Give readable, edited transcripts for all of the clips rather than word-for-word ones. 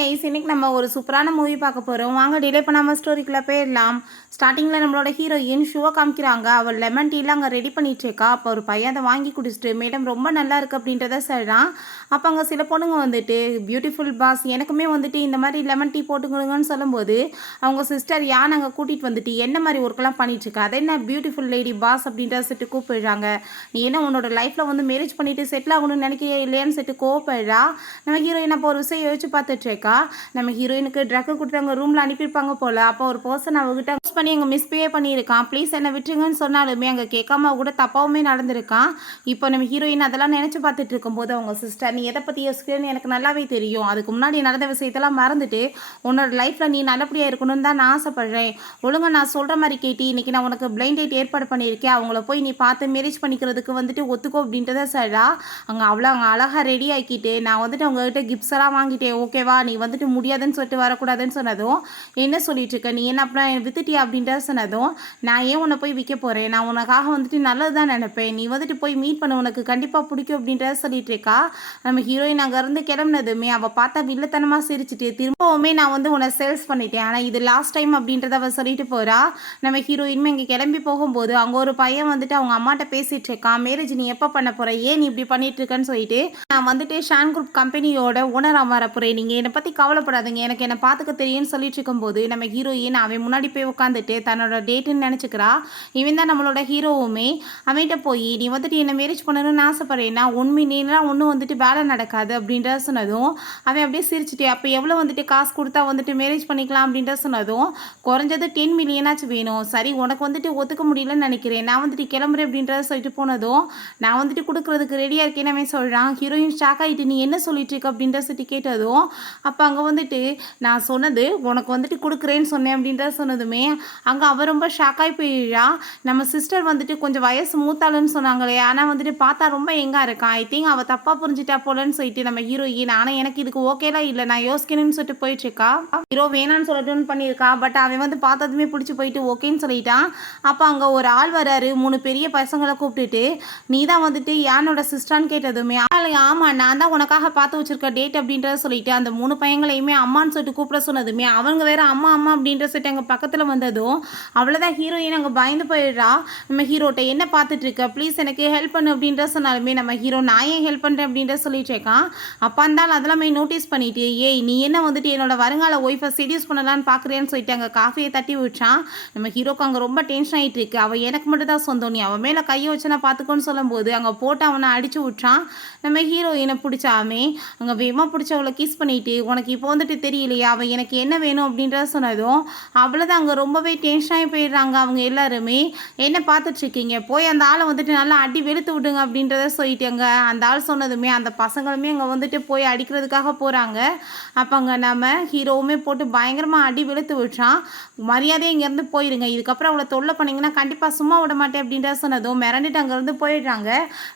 இன்னைக்கு நம்ம ஒரு சூப்பரான மூவி பார்க்க போகிறோம். வாங்க டிலே பண்ணாமல் ஸ்டோரிக்குள்ளே போயிடலாம். ஸ்டார்டிங்கில் நம்மளோட ஹீரோயின் ஷூவை காமிக்கிறாங்க. அவள் லெமன் டீலாம் அங்கே ரெடி பண்ணிட்டு இருக்கா. அப்போ ஒரு பையன் அதை வாங்கி குடிச்சிட்டு மேடம் ரொம்ப நல்லா இருக்குது அப்படின்றத சொல்கிறான். அப்போ அங்கே சில பொண்ணுங்க வந்துட்டு பியூட்டிஃபுல் பாஸ் எனக்குமே வந்துட்டு இந்த மாதிரி லெமன் டீ போட்டு கொடுங்கன்னு சொல்லும்போது அவங்க சிஸ்டர் யான் அங்கே கூட்டிகிட்டு வந்துட்டு என்ன மாதிரி ஒர்க்கெல்லாம் பண்ணிட்டுருக்கா, அது என்ன பியூட்டிஃபுல் லேடி பாஸ் அப்படின்றத சொல்லிட்டு கூப்பிடுறாங்க. நீ என்ன உன்னோட லைஃப்பில் வந்து மேரேஜ் பண்ணிவிட்டு செட்டில் ஆகணும்னு நினைக்கிறியா இல்லையான்னு சொல்லிட்டு கோவப்படுறா. நம்ம ஹீரோயின் அப்போ ஒரு விஷயம் யோசிச்சு பார்த்துட்டு இருக்கா. நம்ம ஹீரோயினுக்கு ட்ரக்கு கொடுத்து அங்கே ரூமில் அனுப்பியிருப்பாங்க போல். அப்போ ஒரு பர்சன் அவங்ககிட்ட யூஸ் பண்ணி அங்கே மிஸ்பிஹே பண்ணியிருக்கான். ப்ளீஸ் என்னை விட்டுருங்கன்னு சொன்னாலுமே அங்கே கேட்காம கூட தப்பாவுமே நடந்திருக்கான். இப்போ நம்ம ஹீரோயின் அதெல்லாம் நினச்சி பார்த்துட்டு இருக்கும்போது அவங்க சிஸ்டர் நீ எதை பற்றி யோசிக்கிறேன்னு எனக்கு நல்லாவே தெரியும். அதுக்கு முன்னாடி நடந்த விஷயத்தெல்லாம் மறந்துட்டு உன்னோட லைஃப்பில் நீ நல்லபடியாக இருக்கணும்னு தான் நான் ஆசைப்பட்றேன். ஒழுங்காக நான் சொல்கிற மாதிரி கேட்டி இன்றைக்கி நான் உனக்கு பிளைண்ட் டேட் ஏற்பாடு பண்ணியிருக்கேன். அவங்கள போய் நீ பார்த்து மேரேஜ் பண்ணிக்கிறதுக்கு வந்துட்டு ஒத்துக்கோ அப்படின்றத சொல்கிறா. அங்கே அழகாக ரெடி ஆக்கிட்டு நான் வந்துட்டு அவங்ககிட்ட கிஃப்ட்ஸ் எல்லாம் வாங்கிட்டேன், ஓகேவா, நீ வந்துட்டு முடியாதுன்னு சொல்லிட்டு வரக்கூடாதுன்னு சொன்னதும் என்ன சொல்லிட்டு இருக்க நீ என்ன அப்புறம் வித்துட்டியா அப்படின்றத சொன்னதும் நான் ஏன் உன்னை போய் விற்க போகிறேன், நான் உனக்காக வந்துட்டு நல்லது தான் நினைப்பேன், நீ வந்துட்டு போய் மீட் பண்ண உனக்கு கண்டிப்பாக பிடிக்கும் அப்படின்றத சொல்லிட்டு இருக்கா. நம்ம ஹீரோயின் அங்கேருந்து கிளம்புனதுமே அவள் பார்த்தா வில்லத்தனமாக சிரிச்சுட்டு திரும்பவுமே நான் வந்து உன்னை சேல்ஸ் பண்ணிட்டேன், ஆனால் இது லாஸ்ட் டைம் அப்படின்றத அவள் சொல்லிட்டு போகிறா. நம்ம ஹீரோயின்மே இங்கே கிளம்பி போகும்போது அங்கே ஒரு பையன் வந்துட்டு அவங்க அம்மாட்ட பேசிகிட்டு இருக்கான். மேரேஜ் நீ எப்போ பண்ண போகிற, ஏன் நீ இப்படி பண்ணிட்டு இருக்கன்னு சொல்லிட்டு நான் வந்துட்டு ஷான் குரூப் கம்பெனியோட ஓனராக மாற போகிறேன், நீங்கள் என்னை பற்றி கவலைப்படாதீங்க, எனக்கு என்னை பார்த்துக்க தெரியும்னு சொல்லிட்டு இருக்கும்போது நம்ம ஹீரோயின் அவன் முன்னாடி போய் உட்காந்துட்டு தன்னோட டேட்டுன்னு நினச்சிக்கிறா. இவன் தான் நம்மளோட ஹீரோவுமே. அவன்கிட்ட போய் நீ வந்துட்டு என்னை மேரேஜ் பண்ணணும்னு ஆசைப்படுறேன்னா உண்மையிலாம் ஒன்றும் வந்துட்டு வேலை நடக்காது அப்படின்ற சொன்னதும் அவன் அப்படியே சிரிச்சுட்டு அப்போ எவ்வளோ வந்துட்டு காசு கொடுத்தா வந்துட்டு மேரேஜ் பண்ணிக்கலாம் அப்படின்ற சொன்னதும் குறைஞ்சது 10 மில்லியனாச்சும் வேணும், சரி உனக்கு வந்துட்டு ஒத்துக்க முடியலன்னு நினைக்கிறேன், நான் வந்துட்டு கிளம்புறேன் அப்படின்றத சொல்லிட்டு போனதும் நான் வந்துட்டு கொடுக்குறதுக்கு ரெடியாக இருக்கேன்னு அவன் சொல்கிறான். ஹீரோயின் ஷாக் ஆகிட்டு நீ என்ன சொல்லிட்டு இருக்க அப்படின்ற சொல்லி கேட்டதும் அப்போ அங்கே வந்துட்டு நான் சொன்னது உனக்கு வந்துட்டு கொடுக்குறேன்னு சொன்னேன் அப்படின்றத சொன்னதுமே அங்கே அவள் ரொம்ப ஷாக்காகி போயிடுறா. நம்ம சிஸ்டர் வந்துட்டு கொஞ்சம் வயசு மூத்தாளுன்னு சொன்னாங்களே, ஆனால் வந்துட்டு பார்த்தா ரொம்ப எங்கே இருக்கான், ஐ திங்க் அவள் தப்பாக புரிஞ்சிட்டா போலன்னு சொல்லிட்டு நம்ம ஹீரோயின் ஆனால் எனக்கு இதுக்கு ஓகேலாம் இல்லை, நான் யோசிக்கணும்னு சொல்லிட்டு போயிட்டுருக்கா. ஹீரோ வேணான்னு சொல்லட்டும்னு பண்ணியிருக்கா. பட் அவன் வந்து பார்த்ததுமே பிடிச்சி போயிட்டு ஓகேன்னு சொல்லிட்டான். அப்போ அங்கே ஒரு ஆள் வராரு, 3 பெரிய பசங்களை கூப்பிட்டுட்டு நீ தான் வந்துட்டு யானோட சிஸ்டரான்னு கேட்டதுமே ஆமாம் நான் தான் உனக்காக பார்த்து வச்சிருக்க டேட் அப்படின்றத சொல்லிட்டு அந்த 3 பையங்களையுமே அம்மான்னு சொல்லிட்டு கூப்பிட சொன்னதுமே அவங்க வேற அம்மா அம்மா அப்படின்ற சொல்லிட்டு அங்கே பக்கத்தில் வந்ததும் அவ்வளோதான் ஹீரோயின் அங்கே பயந்து போயிடுறா. நம்ம ஹீரோட்ட என்ன பார்த்துட்டு இருக்க, ப்ளீஸ் எனக்கு ஹெல்ப் பண்ணு அப்படின்ற சொன்னாலுமே நம்ம ஹீரோ நான் ஏன் ஹெல்ப் பண்ணுறேன் அப்படின்ற சொல்லிட்டு இருக்கான். அப்போ இருந்தாலும் அதெல்லாமே நோட்டீஸ் பண்ணிட்டு ஏய் நீ என்ன வந்துட்டு என்னோட வருங்கால ஒய்ஃபை செடியூஸ் பண்ணலான்னு பார்க்குறேன்னு சொல்லிட்டு அங்கே காஃபியை தட்டி விட்டான். நம்ம ஹீரோக்கு அங்கே ரொம்ப டென்ஷன் ஆகிட்டு இருக்கு. அவள் எனக்கு மட்டும் தான் சொந்தம், நீ அவன் மேலே கையை வச்சு நான் பார்த்துக்கோன்னு சொல்லும்போது அங்கே போட்டு அவனை அடிச்சு விட்டான். நம்ம ஹீரோயினை பிடிச்சாமே அங்கே வேகமாக பிடிச்ச அவளை கிஸ் பண்ணிட்டு உனக்கு இப்போ வந்துட்டு தெரியலையா அவள் எனக்கு என்ன வேணும் அப்படின்றத சொன்னதும் அவ்வளோதான் அங்கே ரொம்பவே டென்ஷனாகி போயிடுறாங்க. அவங்க எல்லாருமே என்ன பார்த்துட்ருக்கீங்க, போய் அந்த ஆளை வந்துட்டு நல்லா அடி வெளுத்து விடுங்க அப்படின்றத சொல்லிட்டாங்க. அந்த ஆள் சொன்னதுமே அந்த பசங்களுமே அங்கே வந்துட்டு போய் அடிக்கிறதுக்காக போகிறாங்க. அப்போ அங்கே நம்ம ஹீரோவுமே போட்டு பயங்கரமாக அடி வெளுத்து விட்டுறான். மரியாதையை இங்கேருந்து போயிடுங்க, இதுக்கப்புறம் அவளை தொல்லை பண்ணிங்கன்னா கண்டிப்பாக சும்மா விட மாட்டேன் அப்படின்றத சொன்னதும் மிரண்டுட்டு அங்கேருந்து போயிடுறாங்க.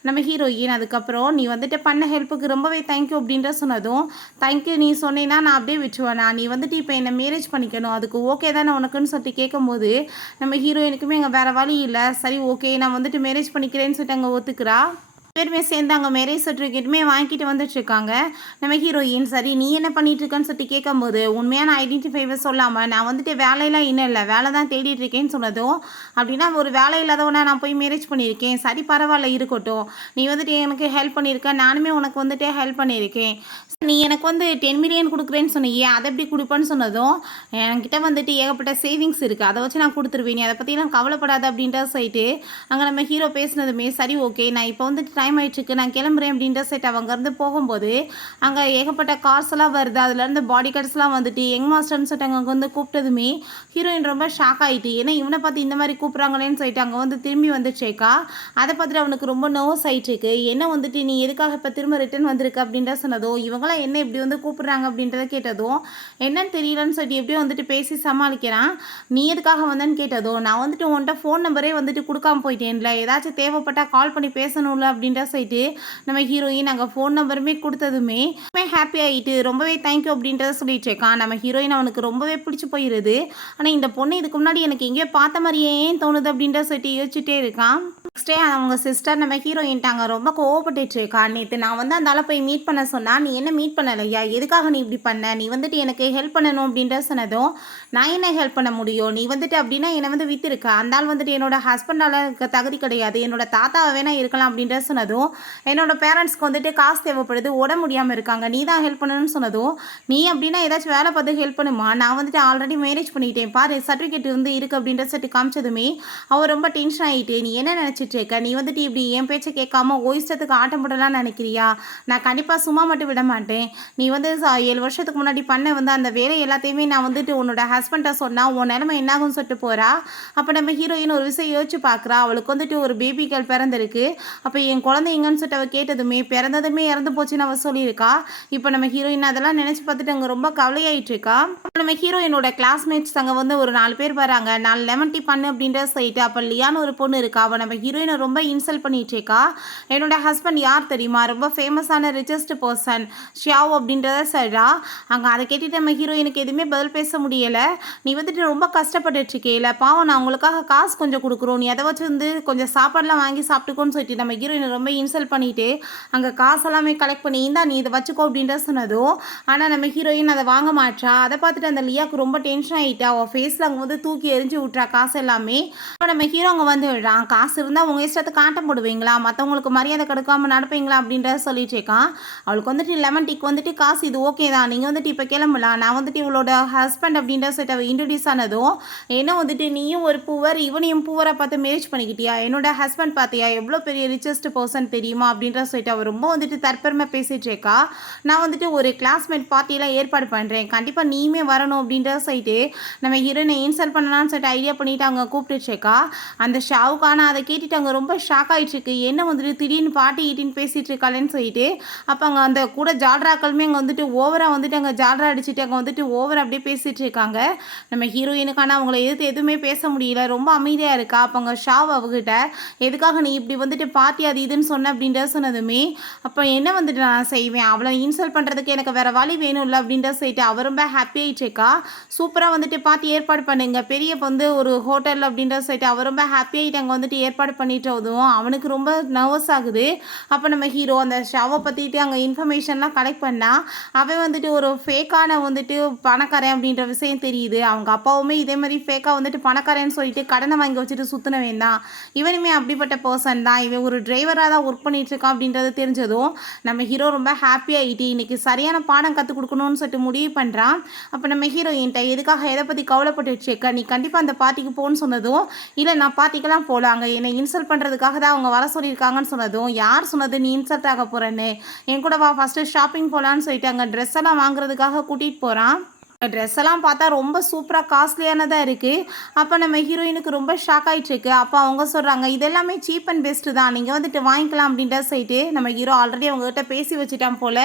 நம்ம ஹீரோயின் அதுக்கப்புறம் நீ வந்துட்டு பண்ண ஹெல்ப்புக்கு ரொம்பவே தேங்க்யூ அப்படின்ற சொன்னதும் தேங்க்யூ நீ சொன்னீங்கன்னா நான் அப்படியே விட்டுருவேனா, நீ வந்துட்டு இப்போ என்னை மேரேஜ் பண்ணிக்கணும் அதுக்கு ஓகே தானே உனக்குன்னு சொல்லிட்டு கேட்கும்போது நம்ம ஹீரோயினுக்குமே அங்கே வேறு வழி இல்லை, சரி ஓகே நான் வந்துட்டு மேரேஜ் பண்ணிக்கிறேன்னு சொல்லிட்டு அங்கே ஒத்துக்கிறா. பேருமே சேர்ந்து அங்கே மேரேஜ் சர்டிஃபிகேட்டுமே வாங்கிட்டு வந்துட்டுருக்காங்க. நம்ம ஹீரோயின் சரி நீ என்ன பண்ணிட்டு இருக்கன்னு சொல்லிட்டு கேட்கும்போது உண்மையான ஐடென்டிஃபைவை சொல்லாமல் நான் வந்துட்டு வேலையெல்லாம் இன்னும் இல்லை வேலை தான் தேடிட்டு இருக்கேன்னு சொன்னதும் அப்படின்னா ஒரு வேலை இல்லாதவனா நான் போய் மேரேஜ் பண்ணியிருக்கேன், சரி பரவாயில்ல இருக்கட்டும், நீ வந்துட்டு எனக்கு ஹெல்ப் பண்ணியிருக்க நானுமே உனக்கு வந்துட்டு ஹெல்ப் பண்ணியிருக்கேன், நீ எனக்கு வந்து 10 மில்லியன் கொடுக்குறேன்னு சொன்னியே அதை எப்படி கொடுப்பேன்னு சொன்னதும் என்கிட்ட வந்துட்டு ஏகப்பட்ட சேவிங்ஸ் இருக்குது அதை வச்சு நான் கொடுத்துருவேன், நீ அதை பற்றிலாம் கவலைப்படாத அப்படின்ற சொல்லிட்டு அங்கே நம்ம ஹீரோ பேசினதுமே சரி ஓகே நான் இப்போ வந்துட்டு டைம் ஆயிடுச்சுக்கு நான் கிளம்புறேன் அப்படின்ற செட் அங்கேருந்து போகும்போது அங்கே ஏகப்பட்ட கார்ஸ் எல்லாம் வருது, அதுலேருந்து பாடி கார்ட்ஸ்லாம் வந்துட்டு யங் மாஸ்டர்னு சொல்லிட்டு அங்கே வந்து கூப்பிட்டதுமே ஹீரோயின் ரொம்ப ஷாக் ஆகிட்டு ஏன்னா இவனை பார்த்து இந்த மாதிரி கூப்பிட்றாங்களேன்னு சொல்லிட்டு அங்கே வந்து திரும்பி வந்துச்சேக்கா. அதை பார்த்துட்டு அவனுக்கு ரொம்ப நர்வஸ் ஆகிட்டுருக்கு. என்ன வந்துட்டு நீ எதுக்காக இப்போ திரும்ப ரிட்டர்ன் வந்திருக்கு அப்படின்ற சொன்னதும் இவங்களாம் என்ன இப்படி வந்து கூப்பிட்றாங்க அப்படின்றத கேட்டதும் என்னன்னு தெரியலன்னு சொல்லிட்டு எப்படியும் வந்துட்டு பேசி சமாளிக்கிறான். நீ எதுக்காக வந்தேன்னு கேட்டதும் நான் வந்துட்டு உன்கிட்ட ஃபோன் நம்பரே வந்துட்டு கொடுக்காம போயிட்டேன்ல, ஏதாச்சும் தேவைப்பட்டால் கால் பண்ணி பேசணும்ல அப்படின்ற சைட்டு நம்ம ஹீரோயின் அங்கே ஃபோன் நம்பருமே கொடுத்ததுமே ஹாப்பி ஆகிட்டு ரொம்பவே தேங்க்யூ அப்படின்றத சொல்லிட்டு இருக்கான். நம்ம ஹீரோயின் அவனுக்கு ரொம்பவே பிடிச்சி போயிடுது. ஆனால் இந்த பொண்ணு இதுக்கு முன்னாடி எனக்கு எங்கேயோ பார்த்த மாதிரியே தோணுது அப்படின்ற சொல்லிட்டு யோசிச்சுட்டே இருக்கான். நெக்ஸ்ட் டே அவங்க சிஸ்டர் நம்ம ஹீரோயின்ட்டாங்க ரொம்ப கோவப்பட்டுட்டு இருக்கா. நேற்று நான் வந்து அந்த ஆளை போய் மீட் பண்ண சொன்னா, நீ என்ன மீட் பண்ணலையா, எதுக்காக நீ இப்படி பண்ண, நீ வந்துட்டு எனக்கு ஹெல்ப் பண்ணணும் அப்படின்ற சொன்னதும், நான் என்ன ஹெல்ப் பண்ண முடியும், நீ வந்துட்டு அப்படின்னா என்னை வந்து வித்திருக்க, அந்த ஆள் வந்துட்டு என்னோட ஹஸ்பண்டால இருக்க தகுதி கிடையாது, என்னோட தாத்தாவை வேணா இருக்கலாம் அப்படின்ற சொன்னதும், என்னோட பேரண்ட்ஸ்க்கு வந்துட்டு காசு தேவைப்படுது, உட முடியாமல் இருக்காங்க, நீ தான் ஹெல்ப் பண்ணணும்னு சொன்னதும், நீ அப்படின்னா ஏதாச்சும் வேலை பார்த்து ஹெல்ப் பண்ணுமா, நான் வந்துட்டு ஆல்ரெடி மேரேஜ் பண்ணிட்டேன் பாரு சர்டிஃபிகேட் வந்து இருக்குது அப்படின்ற சொல்லிட்டு காமிச்சதுமே அவர் ரொம்ப டென்ஷன் ஆகிட்டு, நீ என்ன நினச்சிட்டு இருக்க, நீ வந்துட்டு இப்படி என் பேச்சை கேட்காம இஷ்டத்துக்கு ஆட்டம் போடலாம்னு நினைக்கிறியா, நான் கண்டிப்பாக சும்மா மட்டும் விட மாட்டேன், நீ வந்து 7 வருஷத்துக்கு முன்னாடி பண்ண வந்து அந்த வேலை எல்லாத்தையுமே நான் வந்துட்டு உன்னோட ஹஸ்பண்ட்டை சொன்னால் உன் நிலைமை என்னாகும்னு சொல்லிட்டு போகிறா. அப்போ நம்ம ஹீரோயின் ஒரு விஷயம் யோசிச்சு பார்க்குறா, அவளுக்கு வந்துட்டு ஒரு பேபி கேர்ள் பிறந்திருக்கு, அப்போ என் குழந்தை எங்கன்னு சொல்லிட்டு அவள் கேட்டதுமே பிறந்ததுமே இறந்து போச்சுன்னு அவள் சொல்லியிருக்கா. இப்போ நம்ம ஹீரோயின் அதெல்லாம் நினச்சி பார்த்துட்டு அங்கே ரொம்ப கவலையாயிட்டு இருக்கா. நம்ம ஹீரோயினோட கிளாஸ்மேட்ஸ் அங்கே வந்து ஒரு 4 பேர் வராங்க, 4 லெமன் டீ பண்ணு அப்படின்ற சொல்லிட்டு, அப்போ லியான்னு ஒரு பொண்ணு இருக்கா, அவள் நம்ம ஹீரோயினை ரொம்ப இன்சல்ட் பண்ணிட்டு இருக்கா. என்னோட ஹஸ்பண்ட் யார் தெரியுமா, ரொம்ப ஃபேமஸான ரிச்சஸ்ட் பர்சன் ஷியாவ் அப்படின்றத சொல்கிறா. அங்கே அதை கேட்டுட்டு நம்ம ஹீரோயினுக்கு எதுவுமே பதில் பேச முடியலை. நீ வந்துட்டு ரொம்ப கஷ்டப்பட்டுட்டு இருக்கேல, பாவம் நான் உங்களுக்காக காசு கொஞ்சம் கொடுக்குறோம், நீ அதை வச்சு வந்து கொஞ்சம் சாப்பாடுலாம் வாங்கி சாப்பிட்டுக்கோன்னு சொல்லிட்டு நம்ம ஹீரோயினை ரொம்ப இன்சல்ட் பண்ணிட்டு அங்கே காசெல்லாமே கலெக்ட் பண்ணி இந்தா நீ இதை வச்சுக்கோ அப்படின்ற சொன்னதும், ஆனால் நம்ம ஹீரோயின் அதை வாங்க மாட்டா. அதை பார்த்துட்டு அந்த லியாவுக்கு ரொம்ப டென்ஷன் ஆகிட்டா, அவள் ஃபேஸில் அங்கே வந்து தூக்கி எரிஞ்சு விட்றா காசு எல்லாமே. இப்போ நம்ம ஹீரோ அங்கே வந்து விடுறான், காசு இருந்தால் உங்கள் இஷ்டத்துக்கு ஆட்டம் போடுவீங்களா, மற்றவங்களுக்கு மரியாதை கொடுக்காம நடப்பீங்களா அப்படின்ற சொல்லிட்டு இருக்கான். அவளுக்கு வந்துட்டு லெமன் டீக்கு வந்துட்டு காசு இது ஓகே தான், நீங்கள் வந்துட்டு இப்போ கிளம்பலாம், நான் வந்துட்டு இவளோட ஹஸ்பண்ட் அப்படின்ற சொல்லிட்டு அவள் இன்ட்ரடியூஸ் ஆனதும், என்ன வந்துட்டு நீயும் ஒரு பூவர் இவனையும் பூவரை பார்த்து மேரேஜ் பண்ணிக்கிட்டியா, என்னோட ஹஸ்பண்ட் பார்த்தியா எவ்வளோ பெரிய ரிச்சஸ்ட் பர்சன் தெரியுமா அப்படின்ற சொல்லிட்டு அவள் ரொம்ப வந்துட்டு தற்பெருமை பேசிட்டு இருக்கா. நான் வந்துட்டு ஒரு கிளாஸ்மேட் பார்ட்டியெல்லாம் ஏற்பாடு பண்ணுறேன், கண்டிப்பாக நீயுமே வரணும் அப்படின்ற சொல்லிட்டு நம்ம ஹீரோயினை இன்சல்ட் பண்ணலான்னு சொல்லிட்டு ஐடியா பண்ணிவிட்டு அங்கே கூப்பிட்டுருக்கா. அந்த ஷாவுக்கான அதை கேட்டுட்டு அங்கே ரொம்ப ஷாக் ஆகிட்டுருக்கு, என்ன வந்துட்டு திடீர்னு பாட்டி ஈட்டின்னு பேசிகிட்டு இருக்காளேன்னு சொல்லிட்டு. அப்போ அங்கே அந்த கூட ஜால்ராக்களுமே அங்கே வந்துட்டு ஓவராக வந்துட்டு அங்கே ஜால்ரா அடிச்சுட்டு அங்கே வந்துட்டு ஓவராக அப்படியே பேசிகிட்டு இருக்காங்க. நம்ம ஹீரோயினுக்கான அவங்கள எதிர்த்து எதுவுமே பேச முடியல, ரொம்ப அமைதியாக இருக்கா. அப்போ அங்கே ஷாவ் அவகிட்ட எதுக்காக நீ இப்படி வந்துட்டு பாட்டி அது இதுன்னு சொன்ன அப்படின்ற சொன்னதுமே, அப்போ என்ன வந்துட்டு நான் செய்வேன், அவளை இன்சல்ட் பண்ணுறதுக்கு எனக்கு வேறு வழி வேணும்ல அப்படின்ற சொல்லிட்டு அவர் ரொம்ப ஹாப்பி ஆகிட்டுருக்கா. சூப்பராக வந்துட்டு பார்த்து ஏற்பாடு பண்ணுங்க பெரிய வந்து ஒரு ஹோட்டல் அப்படின்ற சொல்லிட்டு அவர் ரொம்ப ஹாப்பி ஆகிட்டு அங்கே வந்துட்டு ஏற்பாடு பண்ணிட்டு வதும் அவனுக்கு ரொம்ப நர்வஸ் ஆகுது. அப்போ நம்ம ஹீரோ அந்த ஷாவை பற்றிட்டு அங்கே இன்ஃபர்மேஷன்லாம் கலெக்ட் பண்ணால் அவன் வந்துட்டு ஒரு ஃபேக்கான வந்துட்டு பணக்காரன் அப்படின்ற விஷயம் தெரியுது. அவங்க அப்பாவுமே இதே மாதிரி ஃபேக்காக வந்துட்டு பணக்காரன்னு சொல்லிட்டு கடனை வாங்கி வச்சுட்டு சுற்றினவன் தான், இவனுமே அப்படிப்பட்ட பர்சன் தான், இவன் ஒரு டிரைவராக தான் ஒர்க் பண்ணிட்டு இருக்கான் அப்படின்றது தெரிஞ்சதும் நம்ம ஹீரோ ரொம்ப ஹாப்பி ஆகிட்டு இன்னைக்கு சரியான பாடம் கற்றுக் கொடுக்கணும்னு சொல்லிட்டு முடிவு பண்ணுறான். அப்போ நம்ம ஹீரோயின்ட்ட எதுக்காக எதை பற்றி கவலைப்பட்டு வச்சுக்க, நீ கண்டிப்பாக அந்த பார்ட்டிக்கு போகணும்னு சொன்னதும், இல்லை நான் பார்ட்டிக்கெல்லாம் போகல, அங்கே என்னை இன்சல்ட் பண்ணுறதுக்காக தான் அவங்க வர சொல்லியிருக்காங்கன்னு சொன்னதும், யார் சொன்னது நீ இன்சல்ட் ஆக போகிறேன்னு, என் கூட வா ஃபஸ்ட்டு ஷாப்பிங் போகலான்னு சொல்லிட்டு அங்கே ட்ரெஸ் எல்லாம் வாங்குறதுக்காக கூட்டிகிட்டு போகிறான். ட்ரெஸ் எல்லாம் பார்த்தா ரொம்ப சூப்பராக காஸ்ட்லியானதாக இருக்குது. அப்போ நம்ம ஹீரோயினுக்கு ரொம்ப ஷாக் ஆகிட்டுருக்கு. அப்போ அவங்க சொல்கிறாங்க இதெல்லாமே சீப் அண்ட் பெஸ்ட்டு தான், நீங்கள் வந்துட்டு வாங்கிக்கலாம் அப்படின்ற சொல்லிட்டு நம்ம ஹீரோ ஆல்ரெடி அவங்ககிட்ட பேசி வச்சுட்டான் போல்.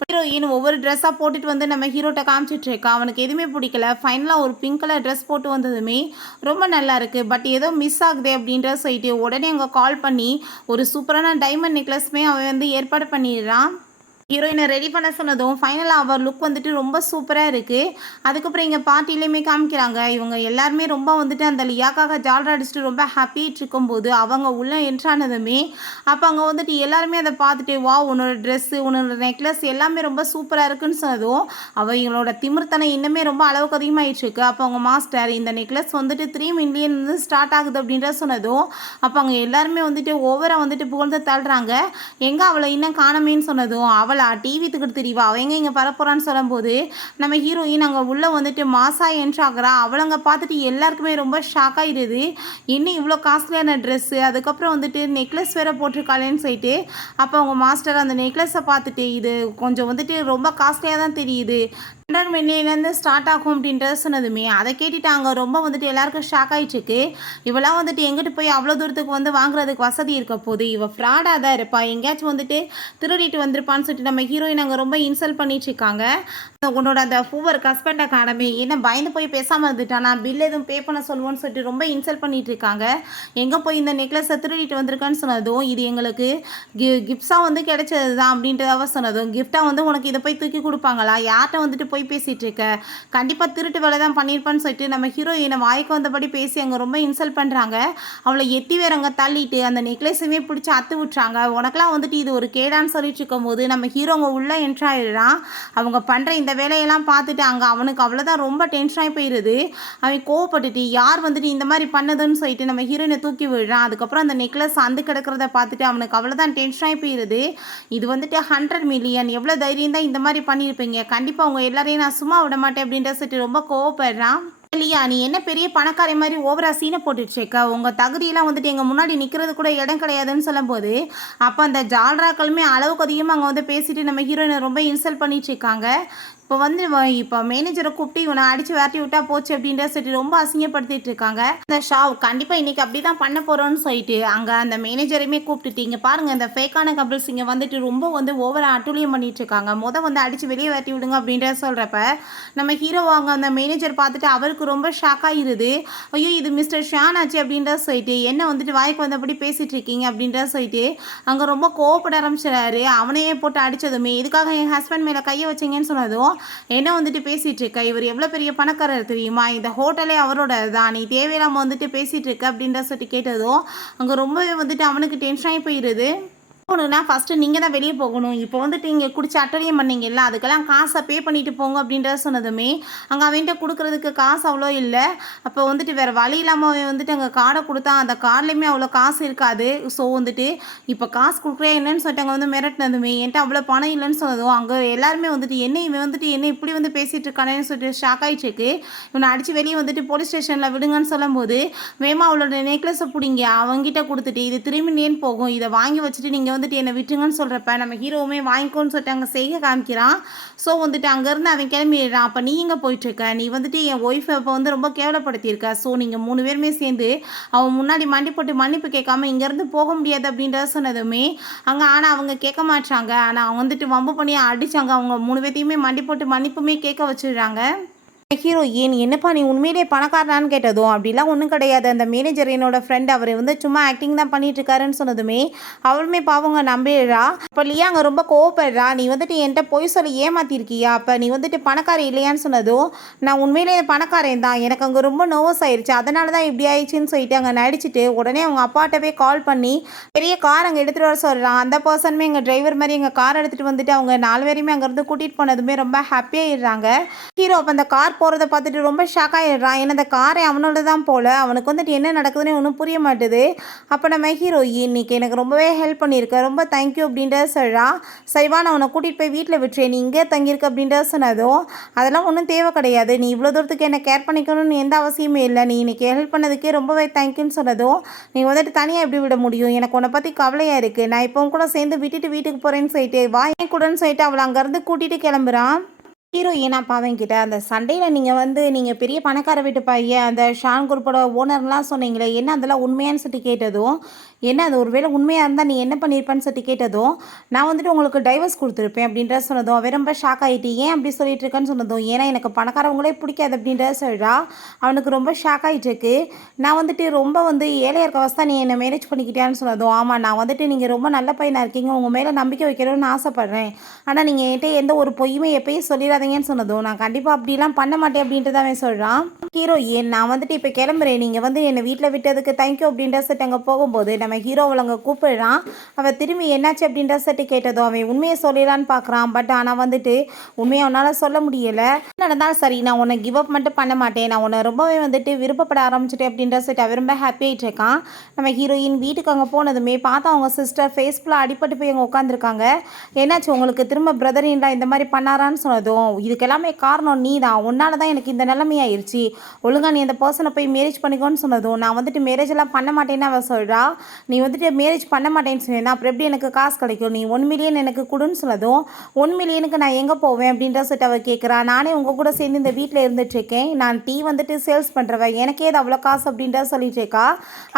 ஹீரோயின் ஒவ்வொரு ட்ரெஸ்ஸாக போட்டுட்டு வந்து நம்ம ஹீரோட்ட காமிச்சிட்ருக்கா. அவனுக்கு எதுவுமே பிடிக்கல. ஃபைனலாக ஒரு பிங்க் கலர் ட்ரெஸ் போட்டு வந்ததுமே ரொம்ப நல்லா இருக்குது, பட் ஏதோ மிஸ் ஆகுது அப்படின்ற சொல்லிட்டு உடனே அவங்க கால் பண்ணி ஒரு சூப்பரான டைமண்ட் நெக்லஸ்மே அவன் வந்து ஏற்பாடு பண்ணிடுறான். ஹீரோயினை ரெடி பண்ண சொன்னதும் ஃபைனலாக அவர் லுக் வந்துட்டு ரொம்ப சூப்பராக இருக்குது. அதுக்கப்புறம் இங்கே பார்ட்டிலையுமே காமிக்கிறாங்க, இவங்க எல்லாருமே ரொம்ப வந்துட்டு அந்த லியாக்காக ஜால்ரா அடிச்சுட்டு ரொம்ப ஹாப்பிட்டு இருக்கும்போது அவங்க உள்ளே என்ட்ரானதுமே அப்போ அங்கே வந்துட்டு எல்லாருமே அதை பார்த்துட்டு வா உன்னோட ட்ரெஸ்ஸு உன்னோட நெக்லஸ் எல்லாமே ரொம்ப சூப்பராக இருக்குன்னு சொன்னதும் அவங்களோட திமிர்த்தனை இன்னுமே ரொம்ப அளவுக்கு அதிகமாகிட்டுருக்கு. அப்போ அவங்க மாஸ்டர் இந்த நெக்லஸ் வந்துட்டு 3 மில்லியன் வந்து ஸ்டார்ட் ஆகுது அப்படின்ற சொன்னதும் அப்போ அவங்க எல்லாருமே வந்துட்டு ஓவராக வந்துட்டு புகழ்ந்து தள்ளுறாங்க. எங்கே அவளை இன்னும் காணமேன்னு சொன்னதும் அவளை டிவி தூக்கிட்டு தெரியவா அவங்க இங்கே பரப்புறான்னு சொல்லும்போது நம்ம ஹீரோயின் அங்கே உள்ளே வந்துட்டு மாசா என்ட்ராகிறா. அவளங்க பார்த்துட்டு எல்லாருக்குமே ரொம்ப ஷாக் ஆகிடுது, இன்னும் இவ்வளோ காஸ்ட்லியான ட்ரெஸ்ஸு அதுக்கப்புறம் வந்துட்டு நெக்லஸ் வேறு போட்டிருக்காளேன்னு சொல்லிட்டு. அப்போ அவங்க மாஸ்டர் அந்த நெக்லஸை பார்த்துட்டு இது கொஞ்சம் வந்துட்டு ரொம்ப காஸ்ட்லியாக தான் தெரியுது, 100 மில்லியன்லேருந்து ஸ்டார்ட் ஆகும் அப்படின்றத சொன்னதுமே அதை கேட்டுட்டாங்க. ரொம்ப வந்துட்டு எல்லாருக்கும் ஷாக் ஆகிட்டுருக்கு. இவெல்லாம் வந்துட்டு எங்கிட்டு போய் அவ்வளோ தூரத்துக்கு வந்து வாங்குறதுக்கு வசதி இருக்க போது, இவள் ஃப்ராடாக தான் இருப்பா, எங்கேயாச்சும் வந்துட்டு திருடிட்டு வந்திருப்பான்னு சொல்லிட்டு நம்ம ஹீரோயின் அங்கே ரொம்ப இன்சல்ட் பண்ணிட்டுருக்காங்க. உன்னோட அந்த ஃபூவர் ஹஸ்பண்ட் அகாடமி என்ன பயந்து போய் பேசாமல் இருந்துட்டானா, பில் எதுவும் பே பண்ண சொல்லுவோன்னு சொல்லிட்டு ரொம்ப இன்சல்ட் பண்ணிட்டு இருக்காங்க. எங்கே போய் இந்த நெக்லஸை திருடிட்டு வந்திருக்கான்னு சொன்னதும் இது எங்களுக்கு கிஃப்ட்ஸாக வந்து கிடைச்சது தான் அப்படின்றதாவ சொன்னதும், கிஃப்டாக வந்து உனக்கு இதை போய் தூக்கி கொடுப்பாங்களா, யார்கிட்ட வந்துட்டு போய் போய் பேசிகிட்டு இருக்க, கண்டிப்பாக திருட்டு வேலை தான் பண்ணியிருப்பான்னு சொல்லிட்டு நம்ம ஹீரோயினை வாய்க்கு வந்தபடி பேசி அங்கே ரொம்ப இன்சல்ட் பண்ணுறாங்க. அவளை எட்டி வேற அங்கே தள்ளிட்டு அந்த நெக்லஸுமே பிடிச்சி அத்து விட்றாங்க. உனக்கெல்லாம் வந்துட்டு இது ஒரு கேடான்னு சொல்லிட்டு இருக்கும்போது நம்ம ஹீரோ அங்கே உள்ளே என்ட்ராயிடுறான். அவங்க பண்ணுற இந்த வேலையெல்லாம் பார்த்துட்டு அங்கே அவனுக்கு அவ்வளோதான் ரொம்ப டென்ஷனாகி போயிடுது. அவன் கோவப்பட்டுட்டு யார் வந்துட்டு இந்த மாதிரி பண்ணதுன்னு சொல்லிட்டு நம்ம ஹீரோயினை தூக்கி விடுறான். அதுக்கப்புறம் அந்த நெக்லஸ் அந்த கிடக்கிறத பார்த்துட்டு அவனுக்கு அவ்வளோதான் டென்ஷனாகி போயிடுது. இது வந்துட்டு 100 மில்லியன், எவ்வளோ தைரியம் தான் இந்த மாதிரி பண்ணியிருப்பீங்க, கண்டிப்பாக அவங்க எல்லாரையும் நான் சும்மா விட மாட்டேன் அப்படின்ற சொல்லிட்டு ரொம்ப கோவப்படுறான். இல்லையா, நீ என்ன பெரிய பணக்காரை மாதிரி ஓவரா சீனை போட்டுட்ருக்க, உங்கள் தகுதியெல்லாம் வந்துட்டு எங்கள் முன்னாடி நிற்கிறது கூட இடம் கிடையாதுன்னு சொல்லும்போது அப்போ அந்த ஜால்ராக்களுமே அளவுக்கு அதிகமாக அங்கே வந்து பேசிட்டு நம்ம ஹீரோயினை ரொம்ப இன்சல்ட் பண்ணிட்டு இருக்காங்க. இப்போ மேனேஜரை கூப்பிட்டு இவனை அடித்து விரட்டி விட்டா போச்சு அப்படின்ற சொல்லிட்டு ரொம்ப அசிங்கப்படுத்திட்டு இருக்காங்க. அந்த ஷாவ் கண்டிப்பாக இன்றைக்கி அப்படி தான் பண்ண போகிறோன்னு சொல்லிட்டு அங்கே அந்த மேனேஜரையுமே கூப்பிட்டுட்டு இங்கே பாருங்கள், இந்த ஃபேக்கான கபிள்ஸ் இங்கே வந்துட்டு ரொம்ப வந்து ஓவராக அட்டூழியம் பண்ணிட்டு இருக்காங்க, வந்து அடித்து வெளியே விரட்டி விடுங்க அப்படின்ற சொல்கிறப்ப நம்ம ஹீரோ அங்கே அந்த மேனேஜர் பார்த்துட்டு அவருக்கு ரொம்ப ஷாக் ஆகிருது. ஐயோ இது மிஸ்டர் ஷான் ஆச்சு அப்படின்ற சொல்லிட்டு என்ன வந்துட்டு வாய்க்கு வந்தபடி பேசிகிட்டு இருக்கீங்க அப்படின்ற சொல்லிட்டு அங்கே ரொம்ப கோவப்பட ஆரம்பிச்சிடாரு. அவனையே போட்டு அடித்ததுமே இதுக்காக என் ஹஸ்பண்ட் மேலே கையை வச்சிங்கன்னு சொன்னதும் என்ன வந்துட்டு பேசிகிட்டு இருக்க, இவர் எவ்வளோ பெரிய பணக்காரர் தெரியுமா, இந்த ஹோட்டலே அவரோட தான், நீ தேவையில்லாமல் வந்துட்டு பேசிகிட்டு இருக்க அப்படின்ற சொல்லிட்டு கேட்டதும் அங்கே ரொம்பவே வந்துட்டு அவனுக்கு டென்ஷனாகி போயிடுது. போகணுன்னா ஃபஸ்ட்டு நீங்கள் தான் வெளியே போகணும், இப்போ வந்துட்டு இங்கே குடிச்சு அட்டழியம் பண்ணீங்கல்ல அதுக்கெல்லாம் காசை பே பண்ணிட்டு போங்க அப்படின்றத சொன்னதுமே அங்கே அவன்கிட்ட கொடுக்குறதுக்கு காசு அவ்வளோ இல்லை. அப்போ வந்துட்டு வேறு வழி இல்லாமல் அவன் வந்துட்டு அங்கே கார்டை கொடுத்தான். அந்த கார்ட்லேயுமே அவ்வளோ காசு இருக்காது. ஸோ வந்துட்டு இப்போ காசு கொடுக்குறேன் என்னன்னு சொல்லிட்டு அங்கே வந்து மிரட்டினதுமே என்கிட்ட அவ்வளோ பணம் இல்லைன்னு சொன்னதும் அங்கே எல்லாருமே வந்துட்டு என்ன இவன் வந்துட்டு என்ன இப்படி வந்து பேசிகிட்டு இருக்கானேன்னு சொல்லிட்டு ஷாக் ஆகிட்டுருக்கு. இவனை அடித்து வெளியே வந்துட்டு போலீஸ் ஸ்டேஷனில் விடுங்கன்னு சொல்லும்போது வேமா அவளோட நெக்லஸை பிடிங்க அவங்ககிட்ட கொடுத்துட்டு இது திரும்பி நேன் போகும், இதை வாங்கி வச்சுட்டு நீங்கள் வந்துட்டு என்னை விட்டுங்கன்னு சொல்கிறப்ப நம்ம ஹீரோவுமே வாங்கிக்கோன்னு சொல்லிட்டு அங்கே செய்ய காமிக்கிறான். ஸோ வந்துட்டு அங்கேருந்து அவன் கிளம்பிடுறான். அப்போ நீ எங்கே போயிட்டுருக்க, நீ வந்துட்டு என் ஒய்ஃபை இப்போ வந்து ரொம்ப கேவலப்படுத்தியிருக்க, ஸோ நீங்கள் 3 பேருமே சேர்ந்து அவன் முன்னாடி மண்டி போட்டு மன்னிப்பு கேட்காம இங்கேருந்து போக முடியாது அப்படின்றத சொன்னதுமே அங்கே ஆனால் அவங்க கேட்க மாட்டாங்க. ஆனால் அவங்க வந்துட்டு வம்பு பண்ணி அடித்தாங்க. அவங்க 3 பேர்த்தையுமே மண்டி போட்டு மன்னிப்புமே கேட்க வச்சுடுறாங்க. ஹீரோயின் என்னப்பா நீ உண்மையிலே பணக்காரனான்னு கேட்டதும் அப்படிலாம் ஒன்றும் கிடையாது, அந்த மேனேஜர் என்னோட ஃப்ரெண்ட், அவர் வந்து சும்மா ஆக்டிங் தான் பண்ணிட்டு இருக்காருன்னு சொன்னதுமே அவளுமே பாவங்க நம்பிடுறா. இப்போ லியா அங்கே ரொம்ப கோவப்படுறா, நீ வந்துட்டு என்கிட்ட பொய் சொல்லி ஏமாத்திருக்கியா, அப்போ நீ வந்துட்டு பணக்காரி இல்லையான்னு சொன்னதும் நான் உண்மையிலே பணக்காரன் தான், எனக்கு அங்கே ரொம்ப நர்வஸ் ஆயிடுச்சு அதனால தான் இப்படி ஆயிடுச்சுன்னு சொல்லிட்டு அங்கே நடிச்சுட்டு உடனே அவங்க அப்பாட்டவே கால் பண்ணி பெரிய கார் அங்கே எடுத்துகிட்டு வர சொல்கிறான். அந்த பர்சனுமே எங்கள் டிரைவர் மாதிரி எங்கள் கார் எடுத்துகிட்டு வந்துட்டு அவங்க 4 பேரையுமே அங்கேருந்து கூட்டிகிட்டு போனதுமே ரொம்ப ஹாப்பியாகிடுறாங்க. ஹீரோ அப்போ அந்த கார் போகிறத பார்த்துட்டு ரொம்ப ஷாக் ஆகிடுறான். ஏன்னா அந்த காரை அவனோட தான் போல், அவனுக்கு வந்துட்டு என்ன நடக்குதுன்னு ஒன்றும் புரிய மாட்டுது. அப்போ நம்ம ஹீரோயின் இன்னைக்கு எனக்கு ரொம்பவே ஹெல்ப் பண்ணியிருக்க, ரொம்ப தேங்க்யூ அப்படின்றத சொல்கிறா. சரிவா நான் உன்னை கூட்டிகிட்டு போய் வீட்டில் விட்டுறேன், நீ இங்கே தங்கியிருக்க அப்படின்றத சொன்னதும் அதெல்லாம் ஒன்றும் தேவை கிடையாது, நீ இவ்வளோ தூரத்துக்கு என்னை கேர் பண்ணிக்கணும்னு எந்த அவசியமே இல்லை, நீ இன்னைக்கு ஹெல்ப் பண்ணதுக்கே ரொம்பவே தேங்க்யூன்னு சொன்னதும் நீ வந்துட்டு தனியாக எப்படி விட முடியும், எனக்கு உன்னை பற்றி கவலையாக இருக்குது, நான் இப்போ கூட சேர்ந்து விட்டுட்டு வீட்டுக்கு போகிறேன்னு சொல்லிட்டு வா என் கூடன்னு சொல்லிட்டு அவளை அங்கேருந்து கூட்டிகிட்டு கிளம்புறான். ஹீரோயின் அப்போ அவன்கிட்ட அந்த சண்டையில் நீங்கள் பெரிய பணக்கார வீட்டு பையன் அந்த ஷான் குரூப்போட ஓனர்லாம் சொன்னீங்களே என்ன அதெல்லாம் உண்மையானு சொல்லி கேட்டதும் என்ன அது ஒருவேளை உண்மையாக இருந்தால் நீ என்ன பண்ணியிருப்பேன்னு சொல்லி கேட்டதும் நான் வந்துட்டு உங்களுக்கு டைவர்ஸ் கொடுத்துருப்பேன் அப்படின்ற சொன்னதும் அவன் ரொம்ப ஷாக் ஆகிட்டு ஏன் அப்படி சொல்லிட்டு இருக்கேன்னு சொன்னதும் ஏன்னா எனக்கு பணக்காரவங்களே பிடிக்காது அப்படின்றத சொல்கிறா. அவனுக்கு ரொம்ப ஷாக் ஆகிட்டு இருக்கு. நான் வந்துட்டு ரொம்ப வந்து ஏழையாக இருக்க வசதி நீ என்னை மேரேஜ் பண்ணிக்கிட்டியான்னு சொன்னதும் ஆமாம் நான் வந்துட்டு நீங்கள் ரொம்ப நல்ல பையனாக இருக்கீங்க, உங்கள் மேலே நம்பிக்கை வைக்கணும்னு ஆசைப்பட்றேன், ஆனால் நீங்கள் என்கிட்ட எந்த ஒரு பொய்யுமே எப்பயும் சொல்லிடாதீங்கன்னு சொன்னதும் நான் கண்டிப்பாக அப்படிலாம் பண்ண மாட்டேன் அப்படின்ட்டு அவன் சொல்கிறான். ஹீரோயின் நான் வந்துட்டு இப்போ கிளம்புறேன், நீங்கள் வந்து என்னை வீட்டில் விட்டதுக்கு தேங்க்யூ அப்படின்ற செட் அங்கே போகும்போது நம்ம ஹீரோவில் அங்கே கூப்பிடுறான். அவள் திரும்பி என்னாச்சு அப்படின்ற செட்டு கேட்டதும் அவன் உண்மையை சொல்லிடலான்னு பார்க்குறான். பட் ஆனால் வந்துட்டு உண்மையை அவனால் சொல்ல முடியலை. நடந்தாலும் சரி நான் உன்னை கிவ் அப் மட்டும் பண்ண மாட்டேன், நான் உன்னை ரொம்பவே வந்துட்டு விருப்பப்பட ஆரம்பிச்சிட்டேன் அப்படின்ற செட் அவன் ரொம்ப ஹாப்பியாகிட்டு இருக்கான். நம்ம ஹீரோயின் வீட்டுக்கு அங்கே போனதுமே பார்த்தா அவங்க சிஸ்டர் ஃபேஸ் ஃபுல்லாக அடிப்பட்டு போய் அங்கே உட்காந்துருக்காங்க. என்னாச்சு உங்களுக்கு திரும்ப பிரதர் இன்லா இந்த மாதிரி பண்ணாரான்னு சொன்னதும் இதுக்கெல்லாமே காரணம் நீ தான், உன்னால தான் எனக்கு இந்த நிலைமையாயிருச்சு, ஒழுங்காக நீ அந்த பர்சனை போய் மேரேஜ் பண்ணிக்கோன்னு சொன்னதும் நான் வந்துட்டு மேரேஜ் எல்லாம் பண்ண மாட்டேன்னு அவள் சொல்கிறா. நீ வந்துட்டு மேரேஜ் பண்ண மாட்டேன்னு சொன்னேன்னா அப்புறம் எப்படி எனக்கு காசு கிடைக்கும், நீ 1 மில்லியன் எனக்கு கொடுன்னு சொன்னதும் 1 மில்லியனுக்கு நான் எங்கே போவேன் அப்படின்ற சொல்லிட்டு அவள் கேட்குறா. நானே உங்கள் கூட சேர்ந்து இந்த வீட்டில் இருந்துட்டுருக்கேன், நான் டீ வந்துட்டு சேல்ஸ் பண்ணுறவன், எனக்கே அது அவ்வளோ காசு அப்படின்ற சொல்லிட்டு இருக்கா.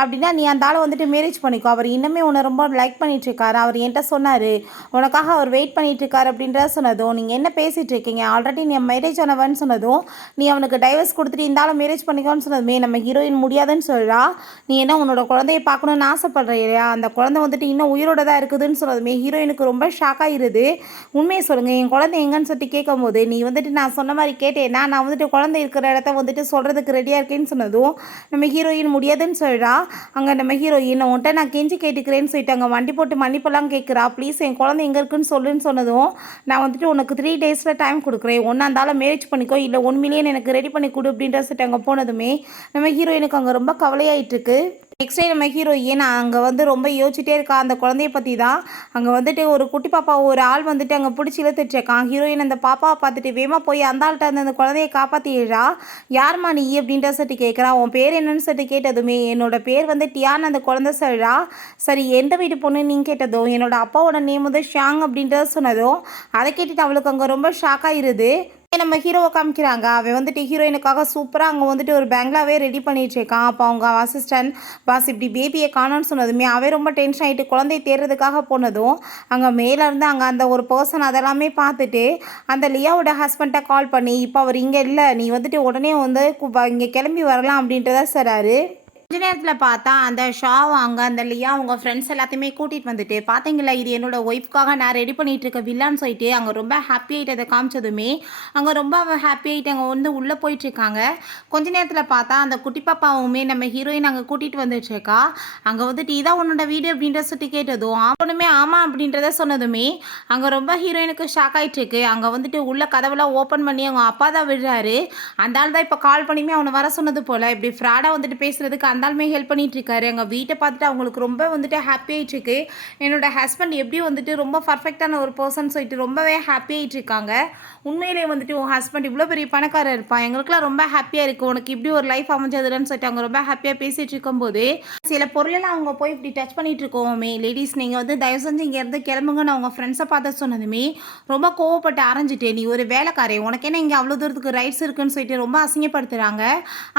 அப்படின்னா நீ அந்த ஆளை வந்துட்டு மேரேஜ் பண்ணிக்கோ, அவர் இன்னுமே உன்னை ரொம்ப லைக் பண்ணிட்டு இருக்காரு, அவர் என்கிட்ட சொன்னார் உனக்காக அவர் வெயிட் பண்ணிட்டு இருக்காரு அப்படின்ற சொன்னதும் நீங்கள் என்ன பேசிகிட்டு இருக்கீங்க, ஆல்ரெடி நீ மேரேஜ் ஆனவன்னு சொன்னதும் நீ அவனுக்கு டைவர்ஸ் கொடுத்துட்டு இருந்தாலும் மேரேஜ் பண்ணிக்கோன்னு சொன்னதுமே நம்ம ஹீரோயின் முடியாதுன்னு சொல்கிறா. நீ என்ன உன்னோட குழந்தைய பார்க்கணுன்னு ஆசைப்படுற இல்லையா, அந்த குழந்தை வந்துட்டு இன்னும் உயிரோட தான் இருக்குதுன்னு சொன்னதுமே ஹீரோயினுக்கு ரொம்ப ஷாக் ஆகிருது. உண்மையை சொல்லுங்கள், என் குழந்தை எங்கன்னு சொல்லிட்டு கேட்கும்போது நீ வந்துட்டு நான் சொன்ன மாதிரி கேட்டேன்னா நான் வந்துட்டு குழந்தை இருக்கிற இடத்த வந்துட்டு சொல்கிறதுக்கு ரெடியாக இருக்கேன்னு சொன்னதும் நம்ம ஹீரோயின் முடியாதுன்னு சொல்கிறா. அங்கே நம்ம ஹீரோயின் உன்ட்ட நான் கெஞ்சி கேட்டுக்கிறேன்னு சொல்லிட்டு அங்கே வண்டி போட்டு மன்னிப்பெல்லாம் கேட்குறா. ப்ளீஸ் என் குழந்தை எங்கே இருக்குன்னு சொல்லுன்னு சொன்னதும் நான் வந்துட்டு உனக்கு 3 டேஸில் டைம் கொடுக்குறேன், ஒன்றா இருந்தாலும் மேரேஜ் பண்ணிக்கோ, இல்லை 1 மில்லியன் எனக்கு ரெடி பண்ணி கொடு அப்படின்ற சொல்லிட்டு அங்கே போனதுமே நம்ம ஹீரோயினுக்கு அங்கே ரொம்ப கவலையாயிட்டு இருக்கு. நெக்ஸ்ட் டே நம்ம ஹீரோயின் அங்கே வந்து ரொம்ப யோசிச்சுட்டே இருக்கா அந்த குழந்தைய பற்றி தான். அங்கே வந்துட்டு ஒரு குட்டி பாப்பா ஒரு ஆள் வந்துட்டு அங்கே பிடிச்சி இழுத்துட்டு இருக்கான். ஹீரோயின் அந்த பாப்பாவை பார்த்துட்டு வேமா போய் அந்த ஆள்கிட்ட அந்த குழந்தைய காப்பாற்றிடுறா. யார்மா நீ அப்படின்ற சொல்லிட்டு கேட்குறா. உன் பேர் என்னன்னு சொல்லிட்டு கேட்டதுமே என்னோட பேர் வந்து டியான் அந்த குழந்தை சொல்கிறா. சரி எந்த வீட்டு பொண்ணு நீங்கள் கேட்டதும் என்னோட அப்பாவோட நேம் வந்து ஷாங் அப்படின்றத சொன்னதும் அதை கேட்டுட்டு அவளுக்கு அங்கே ரொம்ப ஷாக் ஆகிருது. நம்ம ஹீரோவை காமிக்கிறாங்க. அவன் வந்துட்டு ஹீரோயினுக்காக சூப்பராக அங்கே வந்துட்டு ஒரு பெங்களாவே ரெடி பண்ணிட்டு இருக்கான். அப்போ அவங்க அசிஸ்டன்ட் பாஸ் இப்படி பேபியை காணோன்னு சொன்னதுமே அவன் ரொம்ப டென்ஷன் ஆகிட்டு குழந்தைய தேடுறதுக்காக போனதும் அங்கே மேலேருந்து அங்கே அந்த ஒரு பர்சன் அதெல்லாமே பார்த்துட்டு அந்த லியாவோட ஹஸ்பண்ட்டை கால் பண்ணி இப்போ அவர் இங்கே இல்லை, நீ வந்துட்டு உடனே வந்து இங்கே கிளம்பி வரலாம் அப்படின்றத சொல்கிறாரு. கொஞ்ச நேரத்தில் பார்த்தா அந்த ஷாவை அங்கே அந்த லியா அவங்க ஃப்ரெண்ட்ஸ் எல்லாத்தையுமே கூட்டிகிட்டு வந்துட்டு பார்த்தீங்களா இது என்னோட ஒய்ஃப்காக நான் ரெடி பண்ணிகிட்டு இருக்க வில்லான்னு சொல்லிட்டு அங்கே ரொம்ப ஹாப்பி ஆகிட்டு அதை காமிச்சதுமே அங்கே ரொம்ப ஹாப்பி ஆகிட்டு அங்கே வந்து உள்ளே போயிட்டுருக்காங்க. கொஞ்ச நேரத்தில் பார்த்தா அந்த குட்டி பாப்பாவுமே நம்ம ஹீரோயின் அங்கே கூட்டிகிட்டு வந்துட்டுருக்கா. அங்கே வந்துட்டு இதான் உன்னோட வீடு அப்படின்ற சொல்லி கேட்டதும் அவனுமே ஆமாம் அப்படின்றத சொன்னதுமே அங்கே ரொம்ப ஹீரோயினுக்கு ஷாக் ஆகிட்டுருக்கு. அங்கே வந்துட்டு உள்ள கதவெல்லாம் ஓப்பன் பண்ணி அவங்க அப்பா தான் விடுறாரு. அந்த ஆள் தான் இப்போ கால் பண்ணியுமே அவனை வர சொன்னது போல் இப்படி ஃப்ராடாக வந்துட்டு பேசுகிறதுக்கு இருந்தாலுமே ஹெல்ப் பண்ணிட்டு இருக்காரு. அங்கே வீட்டை பார்த்துட்டு அவங்களுக்கு ரொம்ப வந்துட்டு ஹாப்பி ஆகிட்டு இருக்கு. என்னோட ஹஸ்பண்ட் எப்படி வந்துட்டு ரொம்ப பர்ஃபெக்டான ஒரு பர்சன் சொல்லிட்டு ரொம்பவே ஹாப்பி ஆகிட்டு இருக்காங்க. உண்மையிலே வந்துட்டு உன் ஹஸ்பண்ட் இவ்வளோ பெரிய பணக்காரர் இருப்பான், எங்களுக்குலாம் ரொம்ப ஹாப்பியாக இருக்குது, உனக்கு இப்படி ஒரு லைஃப் அமைஞ்சதுன்னு சொல்லிட்டு அவங்க ரொம்ப ஹாப்பியாக பேசிகிட்டு இருக்கும்போது சில பொருளெல்லாம் அவங்க போய் இப்படி டச் பண்ணிட்டு இருக்கோமே லேடிஸ் நீங்கள் வந்து தயவு செஞ்சு இங்கேருந்து கிளம்புங்கன்னு அவங்க ஃப்ரெண்ட்ஸை பார்த்து சொன்னதுமே ரொம்ப கோவப்பட்டு அரைஞ்சிட்டு நீ ஒரு வேலைக்காரே உனக்கு என்ன இங்கே அவ்வளோ தூரத்துக்கு ரைட்ஸ் இருக்குன்னு சொல்லிட்டு ரொம்ப அசிங்கப்படுத்துகிறாங்க.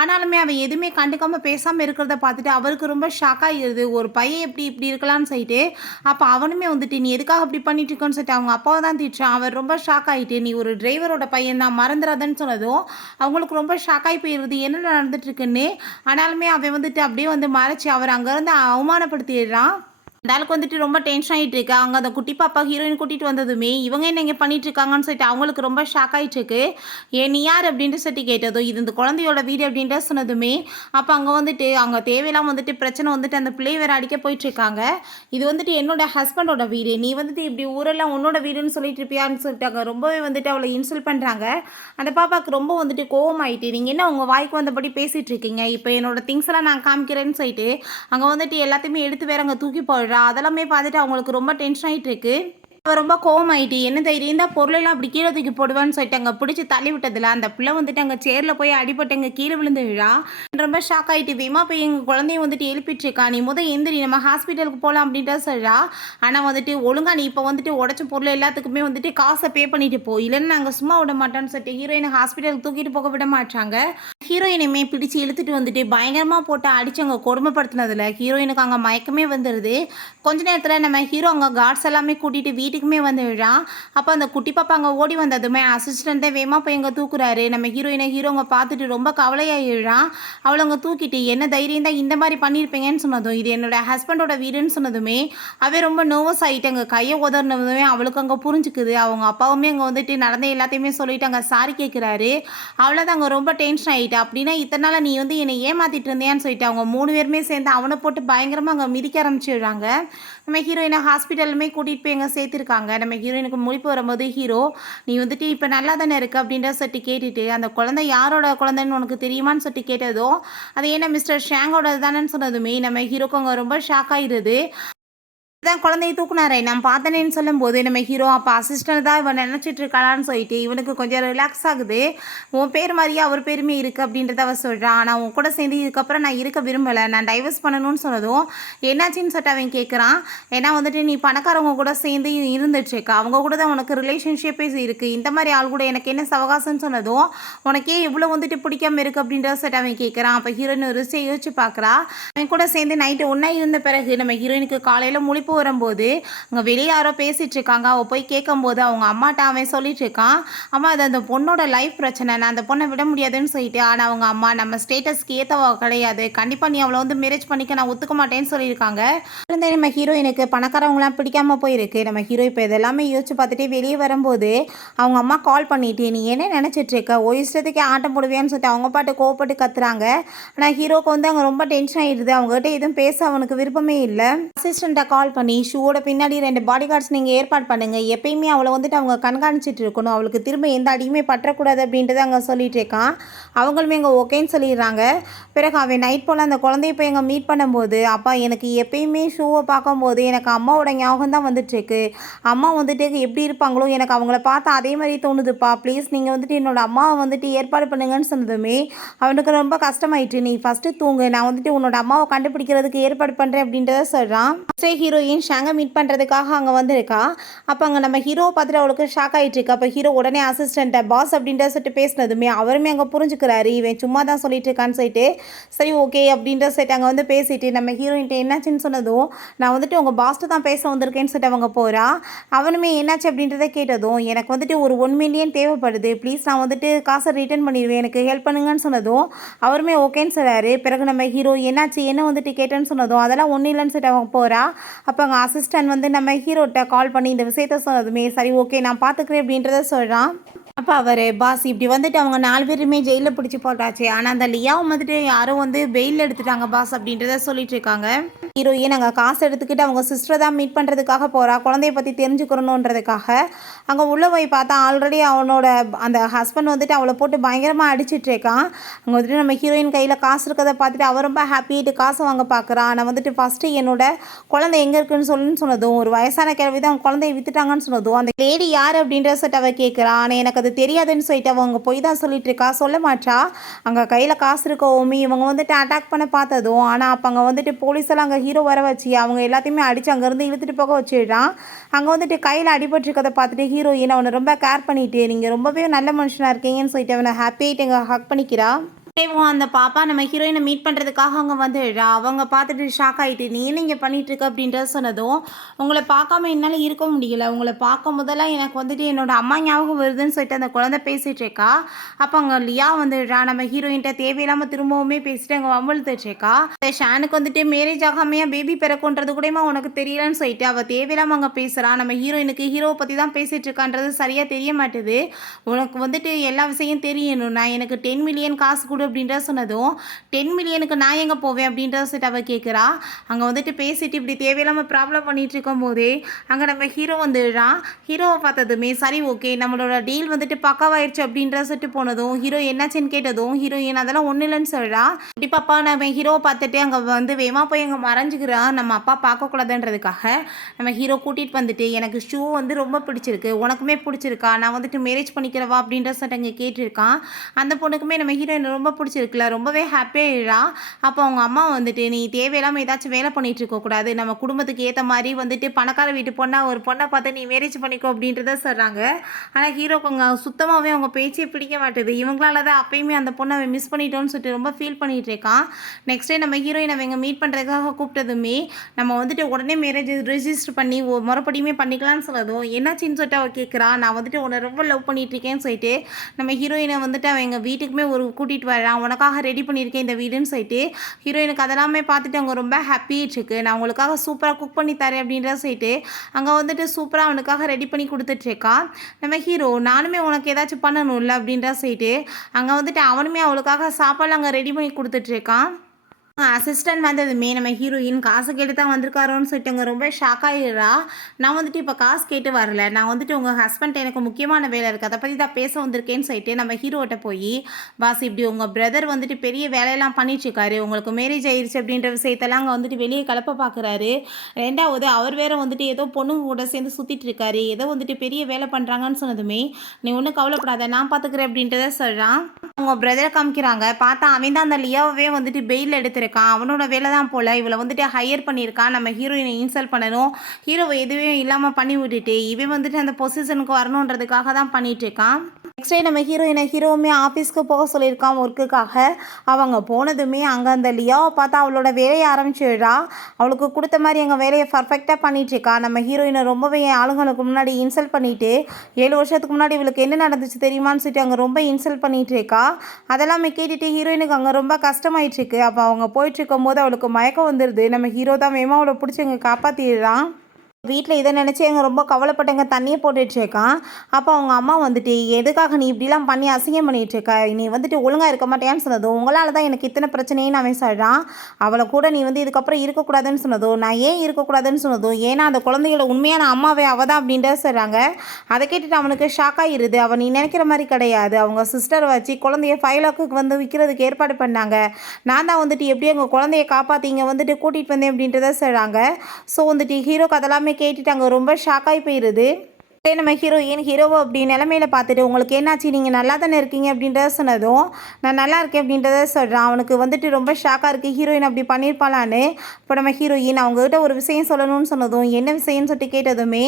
ஆனாலுமே அவன் எதுவுமே கண்டுக்காமல் பேசாமல் இருக்கிறத பார்த்துட்டு அவருக்கு ரொம்ப ஷாக் ஆகிடுது. ஒரு பையன் எப்படி இப்படி இருக்கலாம்னு சொல்லிட்டு அப்போ அவனுமே வந்துட்டு நீ எதுக்காக இப்படி பண்ணிட்டு இருக்கோன்னு சொல்லிட்டு அவங்க அப்பாவை தான் திட்டுறான். அவர் ரொம்ப ஷாக் ஆகிட்டு நீ ஒரு டிரைவரோட பையன் தான் மறந்துடாதன்னு சொன்னதும் அவங்களுக்கு ரொம்ப ஷாக் ஆகி போயிடுது என்ன நடந்துட்டு இருக்குன்னு. ஆனாலுமே அவன் வந்துட்டு அப்படியே வந்து மறைச்சி அவர் அங்கேருந்து அவமானப்படுத்திடுறான். அந்த ஆளுக்கு வந்துட்டு ரொம்ப டென்ஷன் ஆகிட்டு இருக்கு. அவங்க அந்த குட்டி பாப்பா ஹீரோயின் கூட்டிகிட்டு வந்ததுமே இவங்க என்ன இங்கே பண்ணிட்டு இருக்காங்கன்னு சொல்லிட்டு அவங்களுக்கு ரொம்ப ஷாக் ஆகிட்டு இருக்கு. நீ யார் அப்படின்ட்டு சொல்லிட்டு கேட்டதும் இது இந்த குழந்தையோட வீடு அப்படின்ட்டு சொன்னதுமே அப்போ அங்கே வந்துட்டு அவங்க தேவையெல்லாம் வந்துட்டு பிரச்சனை வந்துட்டு அந்த பிள்ளை வேறு அடிக்க போயிட்டுருக்காங்க. இது வந்துட்டு என்னோட ஹஸ்பண்டோட வீடு, நீ வந்துட்டு இப்படி ஊரெல்லாம் உன்னோட வீடுன்னு சொல்லிட்டு இருப்பியான்னு சொல்லிட்டாங்க. ரொம்பவே வந்துட்டு அவளை இன்சல்ட் பண்ணுறாங்க. அந்த பாப்பாவுக்கு ரொம்ப வந்துட்டு கோவமாயிட்டு நீங்கள் என்ன உங்கள் வாய்க்கு வந்தபடி பேசிகிட்டு இருக்கீங்க, இப்போ என்னோட திங்ஸ் எல்லாம் நான் காமிக்கிறேன்னு சொல்லிட்டு அங்கே வந்துட்டு எல்லாத்தையுமே எடுத்து வேற அங்கே தூக்கி போடுறேன். அதெல்லாமே பார்த்துட்டு அவங்களுக்கு ரொம்ப டென்ஷன் ஆகிட்டு இருக்கு. அவள் ரொம்ப கோவமாயிட்டு என்ன தைரியம் தான் பொருளெல்லாம் அப்படி கீழே தூக்கி போடுவான்னு சொல்லிட்டு அங்கே பிடிச்சி தள்ளி விட்டதில்ல அந்த பிள்ளை வந்துட்டு அங்கே சேரில் போய் அடிபட்டு அங்கே கீழே விழுந்து விழா. ரொம்ப ஷாக் ஆகிட்டு வேமா போய் எங்கள் குழந்தைய வந்துட்டு எழுப்பிட்டு இருக்கா, நீ எந்திரி நம்ம ஹாஸ்பிட்டலுக்கு போகலாம் அப்படின்ட்டு சொல்கிறா. ஆனால் வந்துட்டு ஒழுங்கா நீ இப்போ வந்துட்டு உடச்ச பொருள் எல்லாத்துக்குமே வந்துட்டு காசை பே பண்ணிட்டு போ, இல்லைன்னு நாங்கள் சும்மா விட மாட்டோன்னு சொல்லிட்டு ஹீரோயினை ஹாஸ்பிட்டலுக்கு தூக்கிட்டு போக விட மாட்டாங்க. ஹீரோயினையுமே பிடிச்சி இழுத்துட்டு வந்துட்டு பயங்கரமாக போட்டு அடித்து அங்கே கொடுமைப்படுத்தினதில் ஹீரோயினுக்கு அங்கே மயக்கமே வந்துடுது. கொஞ்ச நேரத்தில் நம்ம ஹீரோ அங்கே கார்ட்ஸ் எல்லாமே கூட்டிகிட்டு வீட்டுக்குமே வந்து விழான். அப்போ அந்த குட்டி பாப்பா அங்கே ஓடி வந்ததுமே அசிஸ்டண்ட்டே வேமா போய் எங்கே தூக்குறாரு. நம்ம ஹீரோங்க பார்த்துட்டு ரொம்ப கவலையாகிடுறான். அவளை அங்கே தூக்கிட்டு என்ன தைரியம் தான் இந்த மாதிரி பண்ணியிருப்பீங்கன்னு சொன்னதும் இது என்னோட ஹஸ்பண்டோட வீடுன்னு சொன்னதுமே அவன் ரொம்ப நர்வஸ் ஆகிட்டு அங்கே கையை உதறினதுமே அவளுக்கு அங்கே புரிஞ்சுக்குது. அவங்க அப்பாவுமே அங்கே வந்துட்டு நடந்த எல்லாத்தையுமே சொல்லிட்டு அங்கே சாரி கேட்குறாரு. அவ்வளோதான் அங்கே ரொம்ப டென்ஷன் ஆகிட்டு அப்படின்னா இத்தனை நாள் நீ வந்து என்னை ஏமாத்திட்டு இருந்தியான்னு சொல்லிட்டு அவங்க 3 பேருமே சேர்ந்து அவனை போட்டு பயங்கரமாக அங்கே மிதிக்க ஆரம்பிச்சிடுறாங்க. நம்ம ஹீரோயினை ஹாஸ்பிட்டலுமே கூட்டிகிட்டு போய் எங்கே சேர்த்துருக்காங்க. நம்ம ஹீரோயினுக்கு முழிப்பு வரும்போது ஹீரோ நீ வந்துட்டு இப்போ நல்லா தானே இருக்கு அப்படின்ற சொல்லிட்டு கேட்டுட்டு அந்த குழந்தை யாரோட குழந்தைன்னு உனக்கு தெரியுமான்னு சொல்லிட்டு கேட்டதும் அது என்ன மிஸ்டர் ஷாங்கோட தானேன்னு சொன்னதுமே நம்ம ஹீரோக்கு அங்கே ரொம்ப ஷாக் ஆகிடுது. தான் குழந்தைய தூக்குனாரே நான் பார்த்தனேன்னு சொல்லும்போது நம்ம ஹீரோ அப்போ அசிஸ்டன்ட் தான் இவன் நினச்சிட்டு இருக்காளான்னு சொல்லிட்டு இவனுக்கு கொஞ்சம் ரிலாக்ஸ் ஆகுது. உன் பேர் மாதிரியே அவர் பேருமே இருக்குது அப்படின்றத அவள் சொல்கிறான். ஆனால் உன் கூட சேர்ந்து இதுக்கப்புறம் நான் இருக்க விரும்பலை, நான் டைவர்ஸ் பண்ணணும்னு சொன்னதும் என்னாச்சின்னு சொல்லிட்டு அவன் கேட்குறான். ஏன்னா வந்துட்டு நீ பணக்காரவங்க கூட சேர்ந்து இருந்துட்டுருக்கா, அவங்க கூட தான் உனக்கு ரிலேஷன்ஷிப்பே இருக்குது, இந்த மாதிரி ஆள் கூட எனக்கு என்ன சவகாசம்னு சொன்னதும் உனக்கே இவ்வளோ வந்துட்டு பிடிக்காம இருக்குது அப்படின்றத சொல்லிட்டு அவன் கேட்குறான். அப்போ ஹீரோயின் ஒரு யோசிச்சு பார்க்குறா. அவன் கூட சேர்ந்து நைட்டு ஒன்றா இருந்த பிறகு நம்ம ஹீரோயினுக்கு காலையில் முழிப்பு சிரிப்பு வரும்போது அங்கே வெளியே யாரோ பேசிகிட்டு இருக்காங்க. அவள் போய் கேட்கும்போது அவங்க அம்மாட்ட அவன் சொல்லிட்டு இருக்கான், அம்மா அது அந்த பொண்ணோட லைஃப் பிரச்சனை, நான் அந்த பொண்ணை விட முடியாதுன்னு சொல்லிட்டு. ஆனால் அவங்க அம்மா நம்ம ஸ்டேட்டஸ்க்கு ஏற்றவ கிடையாது, கண்டிப்பாக நீ அவளை வந்து மேரேஜ் பண்ணிக்க நான் ஒத்துக்க மாட்டேன்னு சொல்லியிருக்காங்க. இருந்தே நம்ம ஹீரோயினுக்கு பணக்காரவங்களாம் பிடிக்காம போயிருக்கு. நம்ம ஹீரோ இப்போ இதெல்லாமே யோசிச்சு பார்த்துட்டு வெளியே வரும்போது அவங்க அம்மா கால் பண்ணிட்டு, நீ என்ன நினச்சிட்டு இருக்க, ஓ இஷ்டத்துக்கே ஆட்டம் போடுவியான்னு சொல்லிட்டு அவங்க பாட்டு கோவப்பட்டு கத்துறாங்க. ஆனால் ஹீரோக்கு வந்து அங்கே ரொம்ப டென்ஷன் ஆகிடுது. அவங்ககிட்ட எதுவும் பேச அவனுக்கு விருப்பமே இல்லை. அசிஸ்டண்ட்டை கால் பண்ணி ஷூவோட பின்னாடி 2 பாடி கார்ட்ஸ் நீங்கள் ஏற்பாடு பண்ணுங்க, எப்பயுமே அவளை வந்துட்டு அவங்க கண்காணிச்சிட்டு இருக்கணும், அவளுக்கு திரும்ப எந்த அடியுமே பற்றக்கூடாது அப்படின்றத அங்கே சொல்லிட்டு இருக்கான். அவங்களுமே அங்கே ஓகேன்னு சொல்லிடுறாங்க. பிறகு அவன் நைட் போல் அந்த குழந்தைய போய் அங்கே மீட் பண்ணும்போது, அப்பா எனக்கு எப்பயுமே ஷூவை பார்க்கும்போது எனக்கு அம்மாவோட ஞாபகம் தான் வந்துட்டுருக்கு, அம்மா வந்துட்டு எப்படி இருப்பாங்களோ எனக்கு அவங்கள பார்த்தா அதே மாதிரி தோணுதுப்பா, ப்ளீஸ் நீங்கள் வந்துட்டு என்னோட அம்மாவை வந்துட்டு ஏற்பாடு பண்ணுங்கன்னு சொன்னதுமே அவனுக்கு ரொம்ப கஷ்டமாயிட்டு. நீ ஃபஸ்ட்டு தூங்கு, நான் வந்துட்டு உன்னோட அம்மாவை கண்டுபிடிக்கிறதுக்கு ஏற்பாடு பண்ணுறேன் அப்படின்றத சொல்கிறான். ஹீரோயின் ஷாங்கை மீட் பண்ணுறதுக்காக அங்கே வந்திருக்கா. அப்போ அங்கே நம்ம ஹீரோவை பார்த்துட்டு அவளுக்கு ஷாக் ஆகிட்டு இருக்கு. அப்போ ஹீரோ உடனே அசிஸ்டண்ட்டை பாஸ் அப்படின்ற சொல்லிட்டு பேசினதுமே அவருமே அங்கே புரிஞ்சுக்கிறாரு, இவன் சும்மா தான் சொல்லிட்டு இருக்கான்னு சொல்லிட்டு. சரி ஓகே அப்படின்ற சொல்லிட்டு அங்கே வந்து பேசிட்டு நம்ம ஹீரோயின்ட்ட என்னாச்சுன்னு சொன்னதும், நான் வந்துட்டு உங்கள் பாஸ்ட்டு தான் பேச வந்திருக்கேன்னு சொல்லிட்டு அவங்க போகிறா. அவனுமே என்னாச்சு அப்படின்றத கேட்டதும், எனக்கு வந்துட்டு ஒரு 1 மில்லியன் தேவைப்படுது, ப்ளீஸ் நான் வந்துட்டு காசை ரிட்டர்ன் பண்ணிடுவேன், எனக்கு ஹெல்ப் பண்ணுங்கன்னு சொன்னதும் அவருமே ஓகேன்னு சொல்கிறாரு. பிறகு நம்ம ஹீரோ என்னாச்சு என்ன வந்துட்டு கேட்டேன்னு சொன்னதும் அதெல்லாம் ஒன்றும் இல்லைன்னு சொல்லிட்டு அவங்க போகிறா. அப்போ அங்கே அசிஸ்டன்ட் வந்து நம்ம ஹீரோட்ட கால் பண்ணி இந்த விஷயத்த சொன்னதுமே சரி ஓகே நான் பார்த்துக்கிறேன் அப்படின்றத சொல்கிறான். அப்போ அவர் பாஸ் இப்படி வந்துட்டு அவங்க 4 பேருமே ஜெயிலில் பிடிச்சி போட்டாச்சு, ஆனால் அந்த லியாவும் வந்துட்டு யாரும் வந்து பெயில் எடுத்துட்டாங்க பாஸ் அப்படின்றத சொல்லிட்டு இருக்காங்க. ஹீரோயின் அங்கே காசு எடுத்துக்கிட்டு அவங்க சிஸ்டரை தான் மீட் பண்ணுறதுக்காக போகிறா, குழந்தைய பற்றி தெரிஞ்சுக்கிறணுன்றதுக்காக. அங்கே உள்ளே போய் பார்த்தா ஆல்ரெடி அவனோட அந்த ஹஸ்பண்ட் வந்துட்டு அவளை போட்டு பயங்கரமாக அடிச்சிட்ருக்கான். அங்கே வந்துட்டு நம்ம ஹீரோயின் கையில் காசு இருக்கிறத பார்த்துட்டு அவள் ரொம்ப ஹாப்பியாகிட்டு காசை வாங்க பார்க்குறான். நான் வந்துட்டு ஃபஸ்ட்டு என்னோட குழந்தை எங்கே இருக்குன்னு சொல்லுன்னு சொன்னதும், ஒரு வயசான கிழவி தான் அவங்க குழந்தைய வித்துட்டாங்கன்னு சொன்னதும், அந்த லேடி யார் அப்படின்ற சொல்லிட்டு அவள் கேட்குறான். ஆனால் எனக்கு அது தெரியாதுன்னு சொல்லிட்டு அவங்க போய் தான் சொல்லிட்டு இருக்கா, சொல்ல மாட்டா. அங்கே கையில் காசு இருக்கவுமே இவங்க வந்துட்டு அட்டாக் பண்ண பார்த்ததும், ஆனால் அப்போ அங்கே வந்துட்டு போலீஸ் எல்லாம் அங்கே ஹீரோ வர வச்சு அவங்க எல்லாத்தையுமே அடித்து அங்கேருந்து இழுத்துட்டு போக வச்சிடுறான். அங்கே வந்துட்டு கையில் அடிபட்டுருக்கதை பார்த்துட்டு ஹீரோயின் அவனை ரொம்ப கேர் பண்ணிட்டு, நீங்கள் ரொம்பவே நல்ல மனுஷனாக இருக்கீங்கன்னு சொல்லிட்டு அவனை ஹாப்பியாகிட்டு அங்கே ஹக் பண்ணிக்கிறா. அந்த பாப்பா நம்ம ஹீரோயினை மீட் பண்ணுறதுக்காக அவங்க வந்துடுறா. அவங்க பார்த்துட்டு ஷாக் ஆகிட்டு, நீ என்ன இங்கே பண்ணிகிட்ருக்க அப்படின்றத சொன்னதும், உங்களை பார்க்காம என்னால் இருக்க முடியல, உங்களை பார்க்கும் போதெல்லாம் எனக்கு வந்துட்டு என்னோடய அம்மா ஞாபகம் வருதுன்னு சொல்லிட்டு அந்த குழந்தை பேசிகிட்டு இருக்கா. அப்போ அங்கே லியா வந்துடுறா. நம்ம ஹீரோயின்ட்ட தேவையில்லாமல் திரும்பவுமே பேசிட்டு அங்கே வம்பிழுத்துட்ருக்கா. ஷானுக்கு வந்துட்டு மேரேஜ் ஆகாமையா பேபி பிறக்குன்றது கூடமா உனக்கு தெரியலன்னு சொல்லிட்டு அவள் தேவையில்லாமல் அங்கே பேசுகிறான். நம்ம ஹீரோயினுக்கு ஹீரோவை பற்றி தான் பேசிகிட்டு இருக்கான்றது சரியாக தெரிய மாட்டுது. உனக்கு வந்துட்டு எல்லா விஷயம் தெரியணும், நான் எனக்கு 10 மில்லியன் காசு கொடு அப்படின்ற சொன்னதும், 10 மில்லியனுக்கு நான் எங்கே போவேன் அப்படின்றத சொல்லிட்டு அவள் கேட்குறா. அங்கே வந்துட்டு பேசிட்டு இப்படி தேவையில்லாமல் ப்ராப்ளம் பண்ணிகிட்டு இருக்கும் போதே அங்கே நம்ம ஹீரோ வந்துடுறான். ஹீரோவை பார்த்ததுமே சரி ஓகே நம்மளோட டீல் வந்துட்டு பக்காவாயிடுச்சு அப்படின்ற சொல்லிட்டு போனதும், ஹீரோ என்னாச்சுன்னு கேட்டதும் ஹீரோயின் அதெல்லாம் ஒன்றும் இல்லைன்னு சொல்கிறா. இப்படி பாப்பா நம்ம ஹீரோவை பார்த்துட்டு அங்கே வந்து வேகமாக போய் அங்கே மறைஞ்சிக்கிறான், நம்ம அப்பா பார்க்கக்கூடாதுன்றதுக்காக. நம்ம ஹீரோ கூட்டிகிட்டு வந்துட்டு, எனக்கு ஷூ வந்து ரொம்ப பிடிச்சிருக்கு, உனக்குமே பிடிச்சிருக்கா, நான் வந்துட்டு மேரேஜ் பண்ணிக்கிறவா அப்படின்ற சொல்லிட்டு அங்கே கேட்டிருக்கான். அந்த பொண்ணுக்குமே நம்ம ஹீரோயின் ரொம்ப பிடிச்சிருக்குல, ரொம்பவே ஹாப்பியாகிடுறா. அப்போ அவங்க அம்மா வந்துட்டு, நீ தேவையில்லாமல் ஏதாச்சும் வேலை பண்ணிகிட்டு இருக்கக்கூடாது, நம்ம குடும்பத்துக்கு ஏற்ற மாதிரி வந்துட்டு பணக்கார வீட்டு பொண்ணா ஒரு பொண்ணை பார்த்து நீ மேரேஜ் பண்ணிக்கோ அப்படின்றத சொல்கிறாங்க. ஆனால் ஹீரோக்கு அங்கே சுத்தமாகவே அவங்க பேச்சே பிடிக்க மாட்டேது. இவங்களால தான் அப்பயுமே அந்த பொண்ணை அவன் மிஸ் பண்ணிட்டோன்னு சொல்லிட்டு ரொம்ப ஃபீல் பண்ணிகிட்டு இருக்கான். நெக்ஸ்ட் டே நம்ம ஹீரோயின் அவங்க மீட் பண்ணுறதுக்காக கூப்பிட்டதுமே நம்ம வந்துட்டு உடனே மேரேஜ் ரிஜிஸ்டர் பண்ணி மறுபடியுமே பண்ணிக்கலாம்னு சொன்னதும், என்னாச்சின்னு சொல்லிட்டு அவள் கேட்குறா. நான் வந்துட்டு உன்னை ரொம்ப லவ் பண்ணிட்டு இருக்கேன்னு சொல்லிட்டு நம்ம ஹீரோயினை வந்துட்டு அவங்க வீட்டுக்குமே ஒரு கூட்டிகிட்டு வர, உனக்காக ரெடி பண்ணியிருக்கேன் இந்த வீடுன்னு சொல்லிட்டு. ஹீரோயினுக்கு அதெல்லாமே பார்த்துட்டு அவங்க ரொம்ப ஹாப்பியாகிட்டுருக்கு. நான் உங்களுக்காக சூப்பராக குக் பண்ணி தரேன் அப்படின்றத சொல்லிட்டு அங்கே வந்துட்டு சூப்பராக அவனுக்காக ரெடி பண்ணி கொடுத்துட்ருக்கா. நம்ம ஹீரோ நானுமே உனக்கு ஏதாச்சும் பண்ணணும்ல அப்படின்றத சொல்லிட்டு அங்கே வந்துட்டு அவனுமே அவளுக்காக சாப்பாடு அங்கே ரெடி பண்ணி கொடுத்துட்ருக்கான். அசிஸ்டன்ட் வந்ததுமே நம்ம ஹீரோயின் காசு கேட்டு தான் வந்திருக்காரோன்னு சொல்லிட்டு அங்கே ரொம்ப ஷாக் ஆகிடுறா. நான் வந்துட்டு இப்போ காசு கேட்டு வரல, நான் வந்துட்டு உங்கள் ஹஸ்பண்ட் எனக்கு முக்கியமான வேலை இருக்குது, அதை பற்றி தான் பேச வந்திருக்கேன்னு சொல்லிட்டு நம்ம ஹீரோட்ட போய், பாஸ் இப்படி உங்கள் பிரதர் வந்துட்டு பெரிய வேலையெல்லாம் பண்ணிட்டுருக்காரு, உங்களுக்கு மேரேஜ் ஆயிடுச்சு அப்படின்ற விஷயத்தெல்லாம் அங்கே வந்துட்டு வெளியே கலப்ப பார்க்குறாரு. ரெண்டாவது அவர் வேறு வந்துட்டு ஏதோ பொண்ணுங்க கூட சேர்ந்து சுற்றிட்டு இருக்காரு, ஏதோ வந்துட்டு பெரிய வேலை பண்ணுறாங்கன்னு சொன்னதுமே, நீ ஒன்றும் கவலைப்படாத நான் பார்த்துக்கிறேன் அப்படின்றத சொல்கிறான். அவங்க பிரதரை காமிக்கிறாங்க. பார்த்தா அவன் தான் அந்த லியாவே வந்துட்டு பெயில் எடுத்துருக்கான், அவனோட வேலை தான் போல், இவளை வந்துட்டு ஹையர் பண்ணியிருக்கான் நம்ம ஹீரோயினை இன்சல்ட் பண்ணணும், ஹீரோவை எதுவே இல்லாமல் பண்ணி விட்டுட்டு இவன் வந்துட்டு அந்த பொசிஷனுக்கு வரணுன்றதுக்காக தான் பண்ணிட்டு இருக்கான். நெக்ஸ்ட் டே நம்ம ஹீரோவுமே ஆஃபீஸ்க்கு போக சொல்லியிருக்கான் ஒர்க்குக்காக. அவங்க போனதுமே அங்கே அந்த லியாவை பார்த்தா அவளோட வேலையை ஆரம்பிச்சிடுறா. அவளுக்கு கொடுத்த மாதிரி எங்கள் வேலையை பர்ஃபெக்டாக பண்ணிகிட்ருக்கா. நம்ம ஹீரோயினை ரொம்பவே ஆளுங்களுக்கு முன்னாடி இன்சல்ட் பண்ணிவிட்டு 7 வருஷத்துக்கு முன்னாடி இவளுக்கு என்ன நடந்துச்சு தெரியுமான்னு சொல்லிட்டு அங்கே ரொம்ப இன்சல்ட் பண்ணிகிட்டு இருக்கா. அதெல்லாமே கேட்டுட்டு ஹீரோயினுக்கு அங்கே ரொம்ப கஷ்டமாயிட்டுருக்கு. அப்போ அவங்க போயிட்டுருக்கும் போது அவளுக்கு மயக்கம் வந்துடுது. நம்ம ஹீரோ தான் வேகமாக அவளை பிடிச்சி அங்கே காப்பாற்றிடுறான். வீட்டில் இதை நினச்சி எங்க ரொம்ப கவலைப்பட்டவங்க தண்ணியை போட்டுட்ருக்கான். அப்போ அவங்க அம்மா வந்துட்டு, எதுக்காக நீ இப்படிலாம் பண்ணி அசிங்கம் பண்ணிகிட்ருக்க, நீ வந்துட்டு ஒழுங்காக இருக்க மாட்டேன்னு சொன்னதும், உங்களால் தான் எனக்கு இத்தனை பிரச்சனையும் அவன் சொல்கிறான். அவளை கூட நீ வந்து இதுக்கப்புறம் இருக்கக்கூடாதுன்னு சொன்னதும், நான் ஏன் இருக்கக்கூடாதுன்னு சொன்னதும், ஏன்னா அந்த குழந்தைகளோட உண்மையான அம்மாவே அவள் தான் அப்படின்ட்டு சொல்கிறாங்க. அதை கேட்டுட்டு அவனுக்கு ஷாக்காகிருது. அவன் நீ நினைக்கிற மாதிரி கிடையாது. அவங்க சிஸ்டரை வச்சு குழந்தைய 5 லாக்குக்கு வந்து விற்கிறதுக்கு ஏற்பாடு பண்ணாங்க. நான் தான் வந்துட்டு எப்படியும் எங்கள் குழந்தைய காப்பாற்றி இங்கே வந்துட்டு கூட்டிகிட்டு வந்தேன் அப்படின்றத சொல்கிறாங்க. ஸோ வந்துட்டு ஹீரோக்கு அதெல்லாமே கேட்டுட்டு அங்கே ரொம்ப ஷாக்காகி போயிடுது. நம்ம ஹீரோவை அப்படி நிலமையில பார்த்துட்டு உங்களுக்கு என்னாச்சு, நீங்கள் நல்லா தானே இருக்கீங்க அப்படின்றத சொன்னதும், நான் நல்லா இருக்கேன் அப்படின்றத சொல்கிறான். அவனுக்கு வந்துட்டு ரொம்ப ஷாக்காக இருக்குது, ஹீரோயின் அப்படி பண்ணியிருப்பாளான்னு. இப்போ நம்ம ஹீரோயின் அவங்ககிட்ட ஒரு விஷயம் சொல்லணும்னு சொன்னதும், என்ன விஷயம்னு சொல்லிட்டு கேட்டதுமே,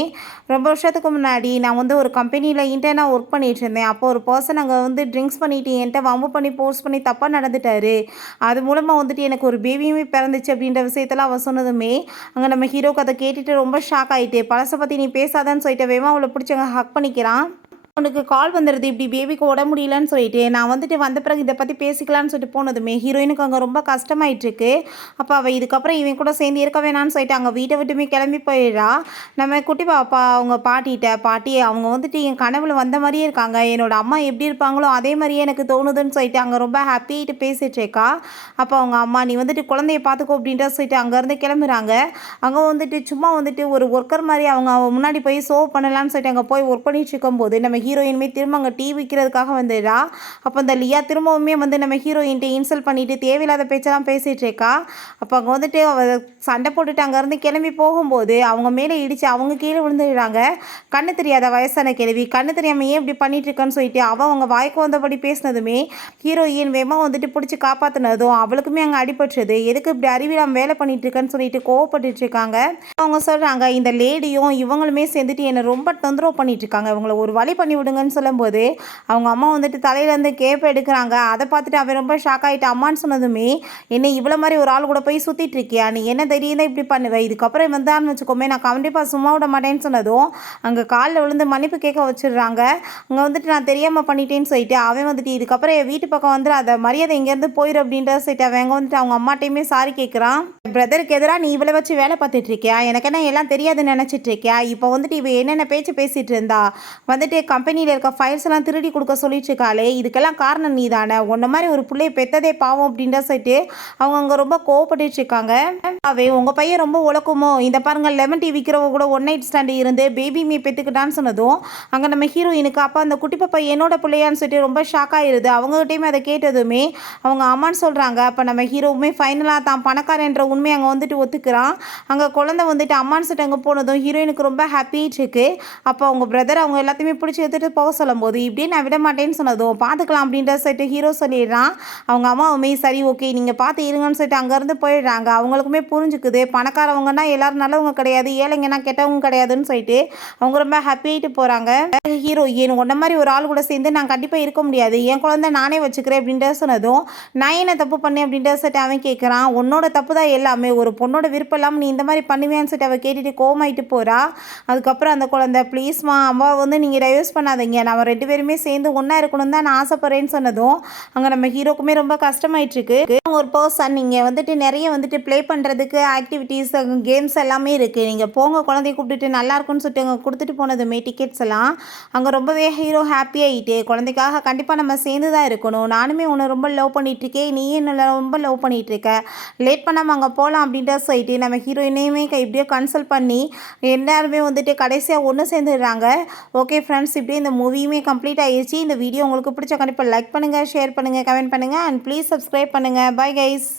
ரொம்ப வருஷத்துக்கு முன்னாடி நான் வந்து ஒரு கம்பெனியில் இன்டர்னாக ஒர்க் பண்ணிகிட்டு இருந்தேன். அப்போ ஒரு பர்சன் அங்கே வந்து ட்ரிங்க்ஸ் பண்ணிவிட்டு என்கிட்ட வம்பு பண்ணி போர்ஸ் பண்ணி தப்பாக நடந்துட்டாரு. அது மூலமாக வந்துட்டு எனக்கு ஒரு பேபியுமே பிறந்துச்சு அப்படின்ற விஷயத்தெல்லாம் அவள் சொன்னதுமே, அங்கே நம்ம ஹீரோக்கு அதை கேட்டுட்டு ரொம்ப ஷாக் ஆகிட்டு, பழசை பற்றி நீ பேசாதான்னு சொல்லிட்டு வேமா அவளை பிடிச்சவங்க ஹக் பண்ணிக்கிறான். உனக்கு கால் வந்துடுது, இப்படி பேபிக்கு உடம்பு முடியலன்னு சொல்லிட்டு நான் வந்துட்டு வந்த பிறகு இதை பற்றி பேசிக்கலான்னு சொல்லிட்டு போனதுமே ஹீரோயினுக்கு அங்கே ரொம்ப கஷ்டமாயிட்டுருக்கு. அப்போ அவள் இதுக்கப்புறம் இவன் கூட சேர்ந்து இருக்க வேணான்னு சொல்லிட்டு அங்கே வீட்டை விட்டுமே கிளம்பி போயிடுறா. நம்ம குட்டி பாப்பா அவங்க பாட்டி அவங்க வந்துட்டு என் கனவுல வந்த மாதிரியே இருக்காங்க, என்னோட அம்மா எப்படி இருப்பாங்களோ அதே மாதிரியே எனக்கு தோணுதுன்னு சொல்லிட்டு அங்கே ரொம்ப ஹாப்பிட்டு பேசிகிட்டு இருக்கா. அப்போ அவங்க அம்மா நீ வந்துட்டு குழந்தைய பார்த்துக்கோ அப்படின்ற சொல்லிட்டு அங்கேருந்து கிளம்புறாங்க. அங்கே வந்துட்டு சும்மா வந்துட்டு ஒரு ஒர்க்கர் மாதிரி அவங்க முன்னாடி போய் சர்வ் பண்ணலான்னு சொல்லிட்டு அங்கே போய் ஒர்க் பண்ணிட்டு இருக்கும்போது நம்ம ஹீரோயினுமே திரும்ப அங்கே டீ விற்கிறதுக்காக வந்துடுறா. அப்போ அந்த லியா திரும்பவுமே வந்து நம்ம ஹீரோயின்ட்டு இன்சல்ட் பண்ணிவிட்டு தேவையில்லாத பேச்செல்லாம் பேசிகிட்டு இருக்கா. அப்போ அங்கே வந்துட்டு அவள் சண்டை போட்டுட்டு அங்கேருந்து கிளம்பி போகும்போது அவங்க மேலே இடித்து அவங்க கீழே விழுந்துடுறாங்க. கண்ணு தெரியாத வயசான கேள்வி, கண்ணு தெரியாமல் ஏன் இப்படி பண்ணிட்டு இருக்கன்னு சொல்லிட்டு அவள் அவங்க வாய்க்கு வந்தபடி பேசினதுமே ஹீரோயின் வேமா வந்துட்டு பிடிச்சி காப்பாற்றினதும் அவளுக்குமே அங்கே அடிபட்டுருது. எதுக்கு இப்படி அறிவிலாம் வேலை பண்ணிட்டு இருக்கன்னு சொல்லிட்டு கோவப்பட்டு இருக்காங்க. அவங்க சொல்கிறாங்க இந்த லேடியும் இவங்களுமே சேர்ந்துட்டு என்னை ரொம்ப தொந்தரவு பண்ணிட்டு இருக்காங்க, இவங்களை ஒரு வழி பண்ணி விடுங்கன்னு சொல்லும்போது அவங்க அம்மா வந்துட்டு தலையிலேருந்து கேப் எடுக்கிறாங்க. அதை பார்த்துட்டு அவன் ரொம்ப ஷாக் ஆகிட்டு அம்மான்னு சொன்னதுமே, என்ன இவ்வளோ மாதிரி ஒரு ஆள் கூட போய் சுற்றிட்டு இருக்கியா, நீ என்ன தெரியும் தான் இப்படி பண்ணுவேன், இதுக்கப்புறம் வந்தான்னு வச்சுக்கோமே நான் கண்டிப்பாக சும்மா விட மாட்டேன்னு சொன்னதும் அங்கே காலில் விழுந்து மன்னிப்பு கேட்க வச்சிடுறாங்க. அங்கே வந்துட்டு நான் தெரியாமல் பண்ணிட்டேன்னு சொல்லிட்டு அவன் வந்துட்டு இதுக்கப்புறம் என் வீட்டு பக்கம் வந்து அதை மரியாதை இங்கேருந்து போயிடும் அப்படின்ற சொல்லிட்டு அவன் அங்கே வந்துட்டு அவங்க அம்மாட்டையுமே சாரி கேட்குறான். பிரதருக்கு எதிராக நீ இவ்வளோ வச்சு வேலை பார்த்துட்டு இருக்கியா, எனக்கு என்ன எல்லாம் தெரியாதுன்னு நினச்சிட்டு இருக்கியா, இப்போ வந்துட்டு இவ என்னென்ன பேச்சு பேசிகிட்டு இருந்தா, வந்துட்டு கம்பெனியில் இருக்க ஃபைல்ஸ் எல்லாம் திருடி கொடுக்க சொல்லிட்டு இருக்காளே, இதுக்கெல்லாம் காரணம் நீ தானே, உன்ன மாதிரி ஒரு பிள்ளையை பெற்றதே பாவம் அப்படின்ற சொல்லிட்டு அவங்க அங்கே ரொம்ப கோவப்பட்டு இருக்காங்க. அவே உங்கள் பையன் ரொம்ப உழக்குமோ, இந்த பாருங்க லெமன் டீ விற்கிறவங்க கூட 1 நைட் ஸ்டாண்டு இருந்து பேபி மீ பெற்றுக்கிட்டான்னு சொன்னதும் அங்கே நம்ம ஹீரோயினுக்கு அப்போ அந்த குட்டி பாப்பா என்னோட பிள்ளையான்னு சொல்லிட்டு ரொம்ப ஷாக் ஆகிடுது. அவங்ககிட்டையுமே அதை கேட்டதுமே அவங்க அம்மான்னு சொல்கிறாங்க. அப்போ நம்ம ஹீரோவுமே ஃபைனலாக தான் பணக்காரன்ற உண்மை அங்கே வந்துட்டு ஒத்துக்கிறான். அங்கே குழந்தை வந்துட்டு அம்மான்னு சொல்லிட்டு அங்கே போனதும் ஹீரோயினுக்கு ரொம்ப ஹாப்பிட்டு இருக்கு. அப்போ அவங்க பிரதர் அவங்க எல்லாத்தையுமே பிடிச்சி எடுத்துகிட்டு போக சொல்லும்போது இப்படியே நான் விட மாட்டேன்னு சொன்னதும் பார்த்துக்கலாம் அப்படின்ற சொல்லிட்டு ஹீரோ சொல்லிடுறான். அவங்க அம்மாவுமே சரி ஓகே நீங்கள் பார்த்து இருங்கன்னு சொல்லிட்டு அங்கேருந்து போயிடுறாங்க. அவங்களுக்குமே புரிஞ்சுக்குது பணக்காரவங்கன்னா எல்லாரும் நல்லவங்க கிடையாது, ஏழைங்கன்னா கெட்டவங்க கிடையாதுன்னு சொல்லிட்டு அவங்க ரொம்ப ஹாப்பியாகிட்டு போகிறாங்க. ஹீரோயின் உன்ன மாதிரி ஒரு ஆள் கூட சேர்ந்து நான் கண்டிப்பாக இருக்க முடியாது, என் குழந்தை நானே வச்சுக்கிறேன் அப்படின்ற சொன்னதும் நான் என்ன தப்பு பண்ணேன் அப்படின்ற சொல்லிட்டு அவன் கேட்குறான். உன்னோட தப்பு தான் எல்லாமே, ஒரு பொண்ணோட விருப்பம் இல்லாமல் நீ இந்த மாதிரி பண்ணுவேன்னு சொல்லிட்டு அவள் கேட்டுட்டு கோமாயிட்டு போகிறா. அதுக்கப்புறம் அந்த குழந்தை ப்ளீஸ்மா அம்மா வந்து நீங்கள் டைவர்ஸ் பண்ணாதீங்க, நம்ம 2 பேருமே சேர்ந்து ஒன்றா இருக்கணும் தான் நான் ஆசைப்பட்றேன்னு சொன்னதும் அங்கே நம்ம ஹீரோக்குமே ரொம்ப கஷ்டமாயிட்டுருக்கு. ஒரு பர்சன் நீங்கள் வந்துட்டு நிறைய வந்துட்டு ப்ளே பண்ணுறதுக்கு ஆக்டிவிட்டீஸ் கேம்ஸ் எல்லாமே இருக்குது, நீங்கள் போங்க குழந்தைய கூப்பிட்டுட்டு நல்லா இருக்குன்னு சொல்லிட்டு அங்கே கொடுத்துட்டு போனதுமே டிக்கெட்ஸ் எல்லாம் அங்கே ரொம்பவே ஹீரோ ஹாப்பியாகிட்டு குழந்தைக்காக கண்டிப்பாக நம்ம சேர்ந்து தான் இருக்கணும், நானுமே உன்னை ரொம்ப லவ் பண்ணிகிட்ருக்கேன், நீ என்ன ரொம்ப லவ் பண்ணிகிட்ருக்க, லேட் பண்ணாமல் அங்கே போகலாம் அப்படின்ற சொல்லிட்டு நம்ம ஹீரோயினையுமே இப்படியோ கன்சல்ட் பண்ணி எல்லாருமே வந்துட்டு கடைசியாக ஒன்று சேர்ந்துடுறாங்க. ஓகே ஃப்ரெண்ட்ஸ், இப்படியே இந்த மூவியுமே கம்ப்ளீட் ஆகிடுச்சு. இந்த வீடியோ உங்களுக்கு பிடிச்ச கண்டிப்பாக லைக் பண்ணுங்கள், ஷேர் பண்ணுங்கள், கமெண்ட் பண்ணுங்கள் அண்ட் ப்ளீஸ் சப்ஸ்கிரைப் பண்ணுங்கள். Bye guys.